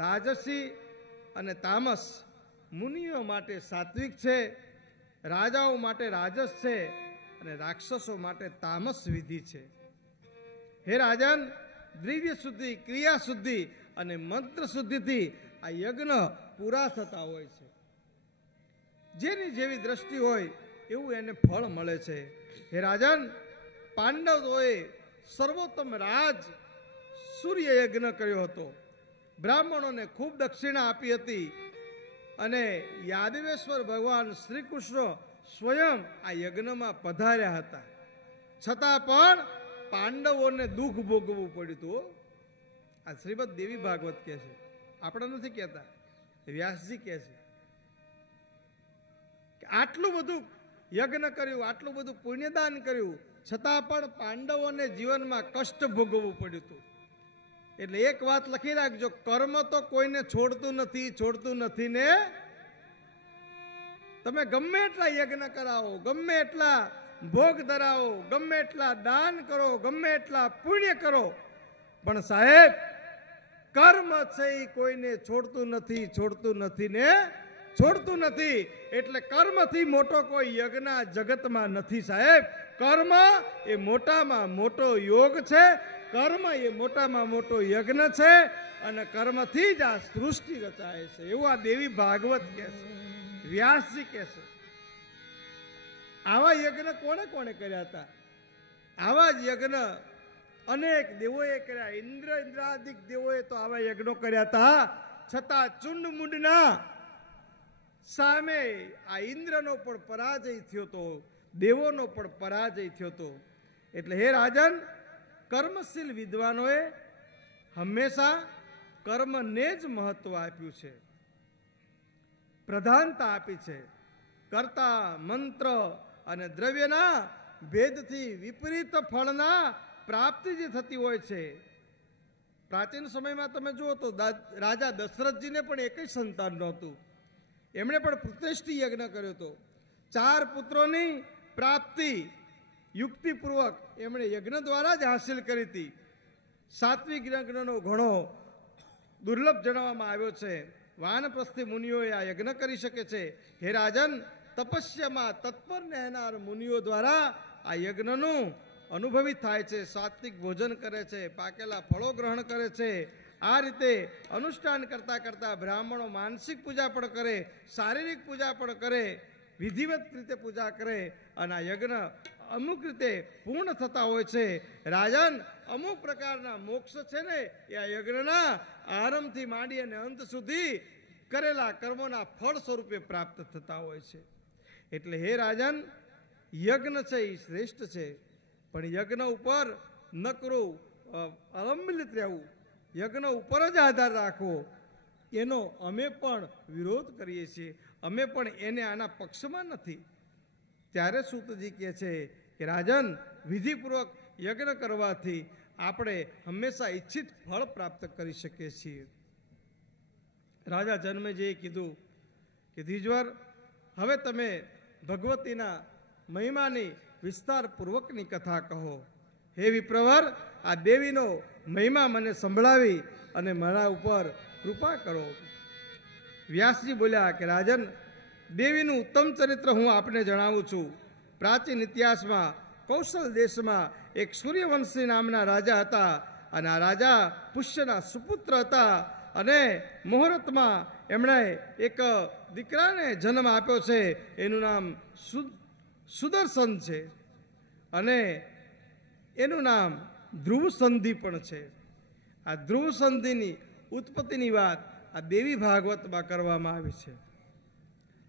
રાજસી અને તામસ. મુનિઓ માટે સાત્વિક છે, રાજાઓ માટે રાજસ છે અને રાક્ષસો માટે તામસ વિધિ છે. હે રાજન, દ્રવ્ય શુદ્ધિ, ક્રિયા શુદ્ધિ અને મંત્ર શુદ્ધિથી આ યજ્ઞ પૂરા થતા હોય છે. જેની જેવી દ્રષ્ટિ હોય એવું એને ફળ મળે છે. હે રાજન, પાંડવોએ સર્વોત્તમ રાજ સૂર્ય યજ્ઞ કર્યો હતો. બ્રાહ્મણોને ખૂબ દક્ષિણા આપી હતી અને યાદવેશ્વર ભગવાન શ્રી કૃષ્ણ સ્વયં આ યજ્ઞમાં પધાર્યા હતા. છતાં પણ પાંડવોને દુઃખ ભોગવવું પડ્યું હતું. આ શ્રીમદ દેવી ભાગવત કહે છે, આપણે નથી કહેતા, વ્યાસજી કહે છે કે આટલું બધું યજ્ઞ કર્યું, આટલું બધું પુણ્યદાન કર્યું, છતાં પણ પાંડવોને જીવનમાં કષ્ટ ભોગવવું પડ્યું હતું. એટલે એક વાત લખી રાખજો, કર્મ તો કોઈને છોડતું નથી ને. તમે ગમે એટલા યજ્ઞ કરાવો, ગમે એટલા ભોગ ધરાવો, ગમે એટલા દાન કરો, ગમે એટલા પુણ્ય કરો, પણ સાહેબ કર્મ છે એ કોઈને છોડતું નથી ને, છોડતું નથી. એટલે કર્મથી મોટો કોઈ યજ્ઞ જગતમાં નથી સાહેબ. કર્મ એ મોટામાં મોટો યોગ છે, કર્મ એ મોટામાં મોટો યજ્ઞ છે અને કર્મથી જ આ સૃષ્ટિ રચાય છે એવું આ દેવી ભાગવત કહે છે, વ્યાસજી કહે છે. આવા યજ્ઞ કોણે કોણે કર્યા હતા? આવા જ યજ્ઞ અનેક દેવોએ કર્યા. ઇન્દ્રાદિક દેવોએ તો આવા યજ્ઞો કર્યા હતા. છતાં ચુંડમુંડના સામે આ ઇન્દ્રનો પણ પરાજય થયો હતો, દેવોનો પણ પરાજય થયો હતો. એટલે હે રાજન, કર્મશીલ વિદ્વાનોએ હંમેશા કર્મને જ મહત્વ આપ્યું છે, પ્રધાનતા આપી છે. કર્તા મંત્ર અને દ્રવ્યના ભેદથી વિપરીત ફળના પ્રાપ્તિ જે થતી હોય છે. પ્રાચીન સમયમાં તમે જુઓ તો રાજા દશરથજીને પણ એક જ સંતાન નહોતું. એમણે પણ પ્રતિષ્ઠિ યજ્ઞ કર્યો હતો. 4 પુત્રોની પ્રાપ્તિ યુક્તિપૂર્વક એમણે યજ્ઞ દ્વારા જ હાંસિલ કરી હતી. સાત્વિક યજ્ઞનો ઘણો દુર્લભ જણાવવામાં આવ્યો છે. વાનપ્રસ્થિ મુનિઓએ આ યજ્ઞ કરી શકે છે. હે રાજન, તપસ્યામાં તત્પર રહેનાર મુનિઓ દ્વારા આ યજ્ઞનું અનુભવી થાય છે. સાત્વિક ભોજન કરે છે, પાકેલા ફળો ગ્રહણ કરે છે. આ રીતે અનુષ્ઠાન કરતા કરતા બ્રાહ્મણો માનસિક પૂજા પણ કરે, શારીરિક પૂજા પણ કરે, વિધિવત રીતે પૂજા કરે અને આ યજ્ઞ અમુક રીતે પૂર્ણ થતા હોય છે. રાજન, અમુક પ્રકારના મોક્ષ છે ને એ આ યજ્ઞના આરંભથી માંડી અને અંત સુધી કરેલા કર્મોના ફળ સ્વરૂપે પ્રાપ્ત થતા હોય છે. એટલે હે રાજન, યજ્ઞ છે એ શ્રેષ્ઠ છે, પણ યજ્ઞ ઉપર નકરું અવલંબિત રહેવું, યજ્ઞ ઉપર જ આધાર રાખવો, એનો અમે પણ વિરોધ કરીએ છીએ. અમે પણ એને આના પક્ષમાં નથી. ત્યારે સૂતજી કહે છે કે રાજન, વિધિપૂર્વક યજ્ઞ કરવાથી આપણે હંમેશા ઈચ્છિત ફળ પ્રાપ્ત કરી શકીએ છીએ. રાજા જન્મેજયે કીધું કે ધીજવર, હવે તમે ભગવતીના મહિમાની વિસ્તારપૂર્વકની કથા કહો. હે વિપ્રવર, આ દેવીનો મહિમા મને સંભળાવી અને મારા ઉપર કૃપા કરો. વ્યાસજી બોલ્યા કે રાજન, દેવીનું ઉત્તમ ચરિત્ર હું આપને જણાવું છું. પ્રાચીન ઇતિહાસમાં કૌશલ દેશમાં એક સૂર્યવંશી નામના રાજા હતા અને આ રાજા પુષ્યના સુપુત્ર હતા અને મુહૂર્તમાં એમણે એક દીકરાને જન્મ આપ્યો છે. એનું નામ સુદર્શન છે અને એનું નામ ધ્રુવ સંધિ પણ છે. આ ધ્રુવ સંધિની ઉત્પત્તિની વાત આ દેવી ભાગવતમાં કરવામાં આવી છે.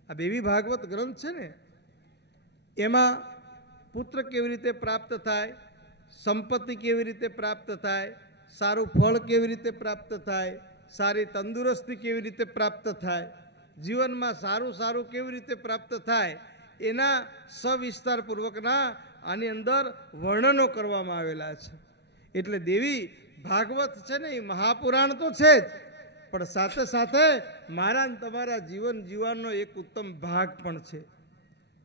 આ દેવી ભાગવત ગ્રંથ છે ને, એમાં પુત્ર કેવી રીતે પ્રાપ્ત થાય, સંપત્તિ કેવી રીતે પ્રાપ્ત થાય, સારું ફળ કેવી રીતે પ્રાપ્ત થાય, સારી તંદુરસ્તી કેવી રીતે પ્રાપ્ત થાય, જીવનમાં સારું સારું કેવી રીતે પ્રાપ્ત થાય, એના સવિસ્તારપૂર્વકના આની અંદર વર્ણનો કરવામાં આવેલા છે. એટલે દેવી ભાગવત છે ને એ મહાપુરાણ તો છે જ, પણ સાથે સાથે મારા ને તમારા જીવન જીવવાનો એક ઉત્તમ ભાગ પણ છે.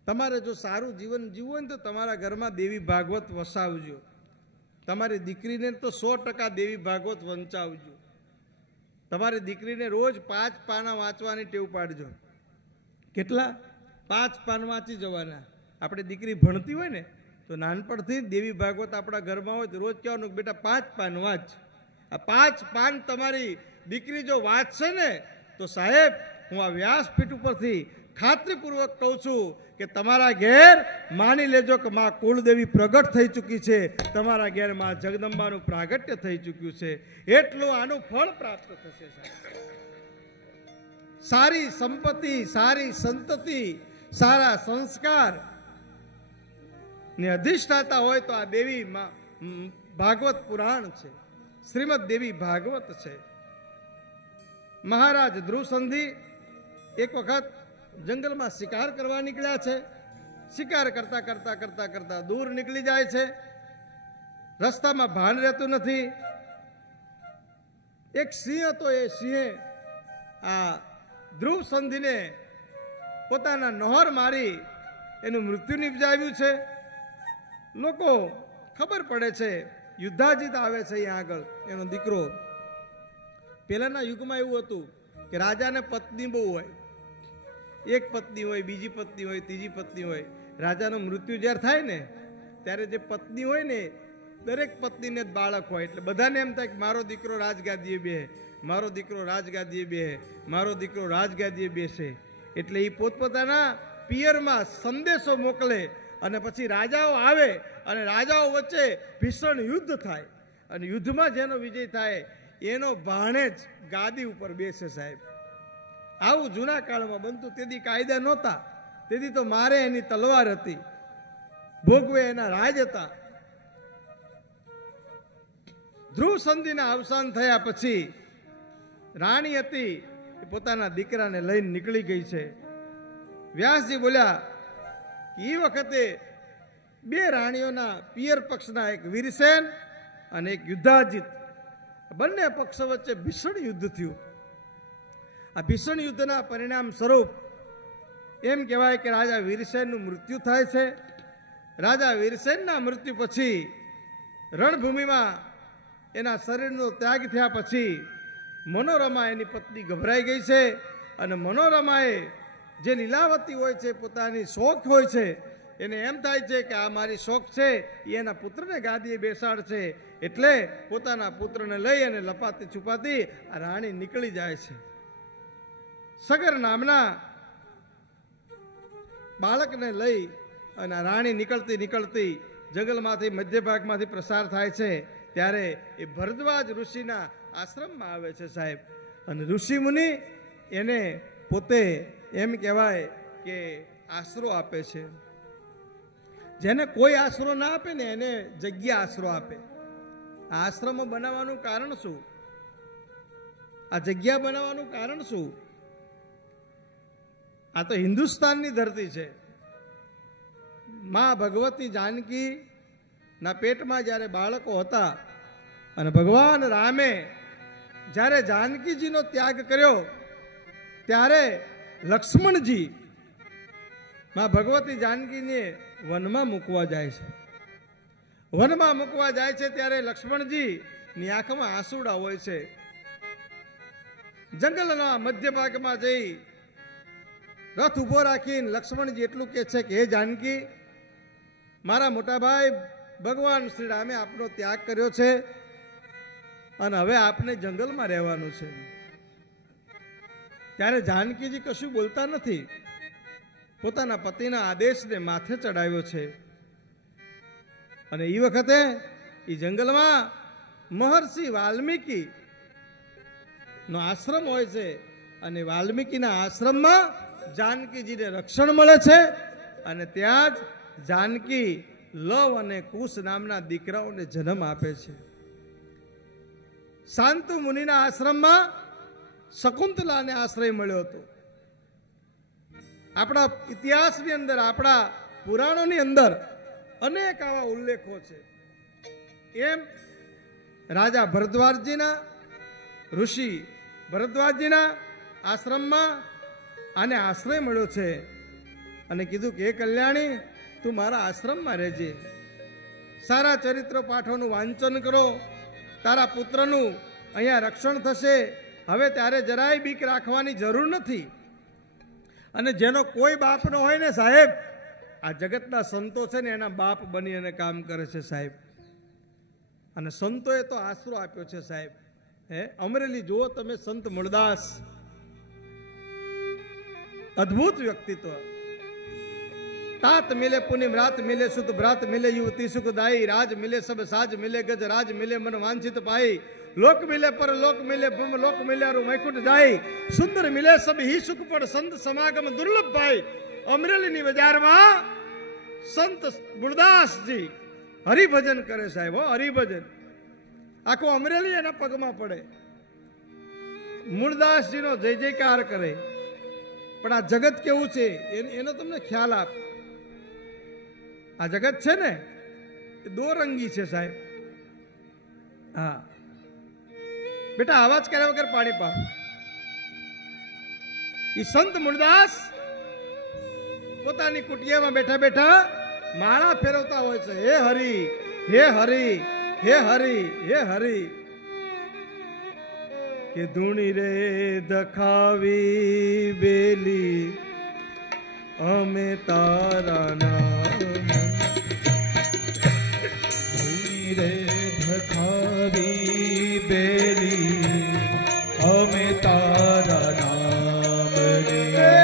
તમારે જો સારું જીવન જીવવું હોય ને તો તમારા ઘરમાં દેવી ભાગવત વસાવજો. તમારી દીકરીને તો 100% દેવી ભાગવત વંચાવજો. તમારી દીકરીને રોજ 5 પાના વાંચવાની ટેવ પાડજો. કેટલા? 5 પાન વાંચી જવાના. આપણે દીકરી ભણતી હોય ને તો નાનપણથી દેવી ભાગવત આપણા ઘરમાં હોય તો રોજ કહેવાનું કે બેટા 5 પાન વાંચ. આ 5 પાન તમારી દીકરી જો વાંચશે ને તો સાહેબ, હું આ વ્યાસપીઠ ઉપરથી ખાતરીપૂર્વક કહું છું કે તમારા ઘેર માની લેજો કે માં કુળદેવી પ્રગટ થઈ ચૂકી છે, તમારા ઘેર માં જગદંબાનું પ્રાગટ્ય થઈ ચૂક્યું છે. એટલું આનું ફળ પ્રાપ્ત થશે. સારી સંપત્તિ, સારી સંતતિ, સારા સંસ્કાર ને અધિષ્ઠાતા હોય તો આ દેવી ભાગવત પુરાણ છે, શ્રીમદ દેવી ભાગવત છે. મહારાજ ધ્રુવ સંધિ એક વખત જંગલમાં શિકાર કરવા નીકળ્યા છે. શિકાર કરતા કરતા કરતા કરતા દૂર નીકળી જાય છે. રસ્તામાં ભાન રહેતું નથી. એક સિંહ હતો. એ સિંહે આ ધ્રુવ સંધિને પોતાના નોહર મારી એનું મૃત્યુ નિપજાવ્યું છે. લોકો ખબર પડે છે, યુદ્ધાજીત આવે છે અહીંયા આગળ એનો દીકરો. પહેલાના યુગમાં એવું હતું કે રાજાને પત્ની બહુ હોય, એક પત્ની હોય, બીજી પત્ની હોય, ત્રીજી પત્ની હોય. રાજાનું મૃત્યુ જ્યારે થાય ને ત્યારે જે પત્ની હોય ને દરેક પત્નીને જ બાળક હોય. એટલે બધાને એમ થાય કે મારો દીકરો રાજગાદીએ બેસે, મારો દીકરો રાજગાદીએ બેસે, મારો દીકરો રાજગાદીએ બેસે. એટલે એ પોતપોતાના પિયરમાં સંદેશો મોકલે અને પછી રાજાઓ આવે અને રાજાઓ વચ્ચે ભીષણ યુદ્ધ થાય અને યુદ્ધમાં જેનો વિજય થાય એનો ભાણેજ ગાદી ઉપર બેસે સાહેબ. આવું જૂના કાળમાં બનતું. તેથી કાયદા નહોતા, તેથી તો મારે એની તલવાર હતી, ભોગવે એના રાજ હતા. ધ્રુવ સંધિના અવસાન થયા પછી રાણી હતી એ પોતાના દીકરાને લઈને નીકળી ગઈ છે. વ્યાસજી બોલ્યા કે એ વખતે બે રાણીઓના પિયર પક્ષના એક વીરસેન અને એક યુદ્ધાજીત, બંને પક્ષો વચ્ચે ભીષણ યુદ્ધ થયું. આ ભીષણ યુદ્ધના પરિણામ સ્વરૂપ એમ કહેવાય કે રાજા વીરસેનનું મૃત્યુ થાય છે. રાજા વીરસેનના મૃત્યુ પછી રણભૂમિમાં એના શરીરનો ત્યાગ થયા પછી મનોરમા એની પત્ની ગભરાઈ ગઈ છે અને મનોરમાએ જે લીલાવતી હોય છે, પોતાની શોખ હોય છે, એને એમ થાય છે કે આ મારી શોખ છે એ એના પુત્રને ગાદીએ બેસાડશે, એટલે પોતાના પુત્રને લઈ અને લપાતી છુપાતી આ રાણી નીકળી જાય છે. સગર નામના બાળકને લઈ અને રાણી નીકળતી નીકળતી જંગલમાંથી મધ્ય ભાગમાંથી પ્રસાર થાય છે. ત્યારે એ ભરદ્વાજ ઋષિના આશ્રમમાં આવે છે સાહેબ. અને ઋષિ મુનિ એને પોતે એમ કહેવાય કે આશરો આપે છે. જેને કોઈ આશરો ના આપે ને એને જગ્યા આશરો આપે. આ આશ્રમ બનાવવાનું કારણ શું? આ જગ્યા બનાવવાનું કારણ શું? આ તો હિન્દુસ્તાનની ધરતી છે. માં ભગવતી જાનકી ના પેટમાં જ્યારે બાળકો હતા અને ભગવાન રામે જ્યારે જાનકીજીનો ત્યાગ કર્યો ત્યારે લક્ષ્મણજી માં ભગવતી જાનકીને વનમાં મૂકવા જાય છે. વનમાં મૂકવા જાય છે ત્યારે લક્ષ્મણજીની આંખમાં આંસુડા હોય છે. જંગલના મધ્ય ભાગમાં જઈ રથ ઉભો રાખીને લક્ષ્મણજી એટલું કહે છે કે હે જાનકી, મારા મોટા ભાઈ ભગવાન શ્રી રામે આપનો ત્યાગ કર્યો છે અને હવે આપને જંગલમાં રહેવાનું છે. ત્યારે જાનકીજી કશું બોલતા નથી, પોતાના પતિના આદેશને માથે ચડાવ્યો છે. અને એ વખતે એ જંગલમાં મહર્ષિ વાલ્મીકી નો આશ્રમ હોય છે અને વાલ્મીકીના આશ્રમમાં જાનકીજીને રક્ષણ મળે છે અને ત્યાં જ જાનકી લવ અને કુશ નામના દીકરાઓને જન્મ આપે છે. શાંતુ મુનિના આશ્રમમાં શકુંતલાને આશ્રય મળ્યો હતો. આપણા ઇતિહાસની અંદર, આપણા પુરાણોની અંદર અનેક આવા ઉલ્લેખો છે. એમ રાજા ભરદ્વાજજીના, ઋષિ ભરદ્વાજજીના આશ્રમમાં આને આશ્રય મળ્યો છે અને કીધું કે હે કલ્યાણી, તું મારા આશ્રમમાં રહેજે, સારા ચરિત્ર પાઠોનું વાંચન કરો, તારા પુત્રનું અહીંયા રક્ષણ થશે. હવે ત્યારે જરાય બીક રાખવાની જરૂર નથી. અને જેનો કોઈ બાપ ન હોય ને સાહેબ, આ જગતના સંતો છે ને એના બાપ બની અને કામ કરે છે સાહેબ. અને સંતોએ તો આશરો આપ્યો છે સાહેબ. અમરેલી જુઓ તમે, સંત મૂળદાસ, અદ્ભુત વ્યક્તિત્વ. तात मिले पुनिम रात मिले सुत भ्रात मिले युवती सुखदाई, राज मिले सब साज मिले गज राज मिले मन वांछित पाई, लोक मिले पर लोक मिले ब्रह्म लोक मिले और वैकुंठ जाई, सुंदर मिले सब ही सुख पर संत समागम दुर्लभ पाई. अमरेली बाजार में संत गुरदास जी हरिभजन करे साहेब. हो हरिभजन आखो अमरेली एना पगमां पड़े, मूळदास जी नो जय जयकार करे. पण आ जगत केवुं छे एनो तमने ख्याल आप. आ जगत छे ने दो रंगी छे साहेब. हाँ बेटा, आवाज करे वगर पानी पा. ई संत मूळदास पोतानी कुटियामां बेठा बेठा माळा फेरवता होय छे. हे हरि हे हरि हे हरि हे हरि. के धूणी रे दखावी बेली अमे तारा नाम, धूणी रे दखावी बेली अमे तारा नाम रे.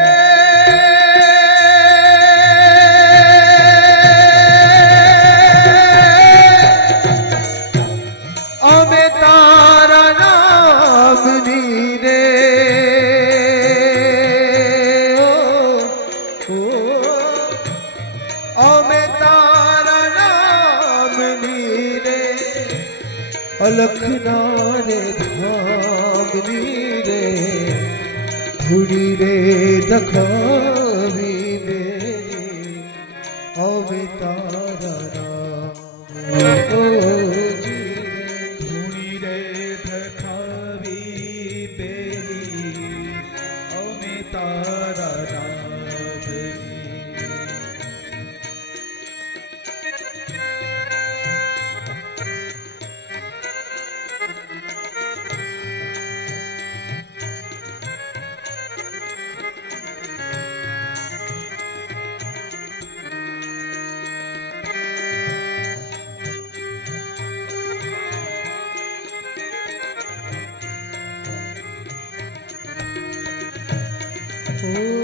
अलखना रे धामनी रे धुड़ी रे दखावी मेरी आवे तारा नाम ओ जी धूनी रे धखावी बेरी अमे तारा नामनी ओ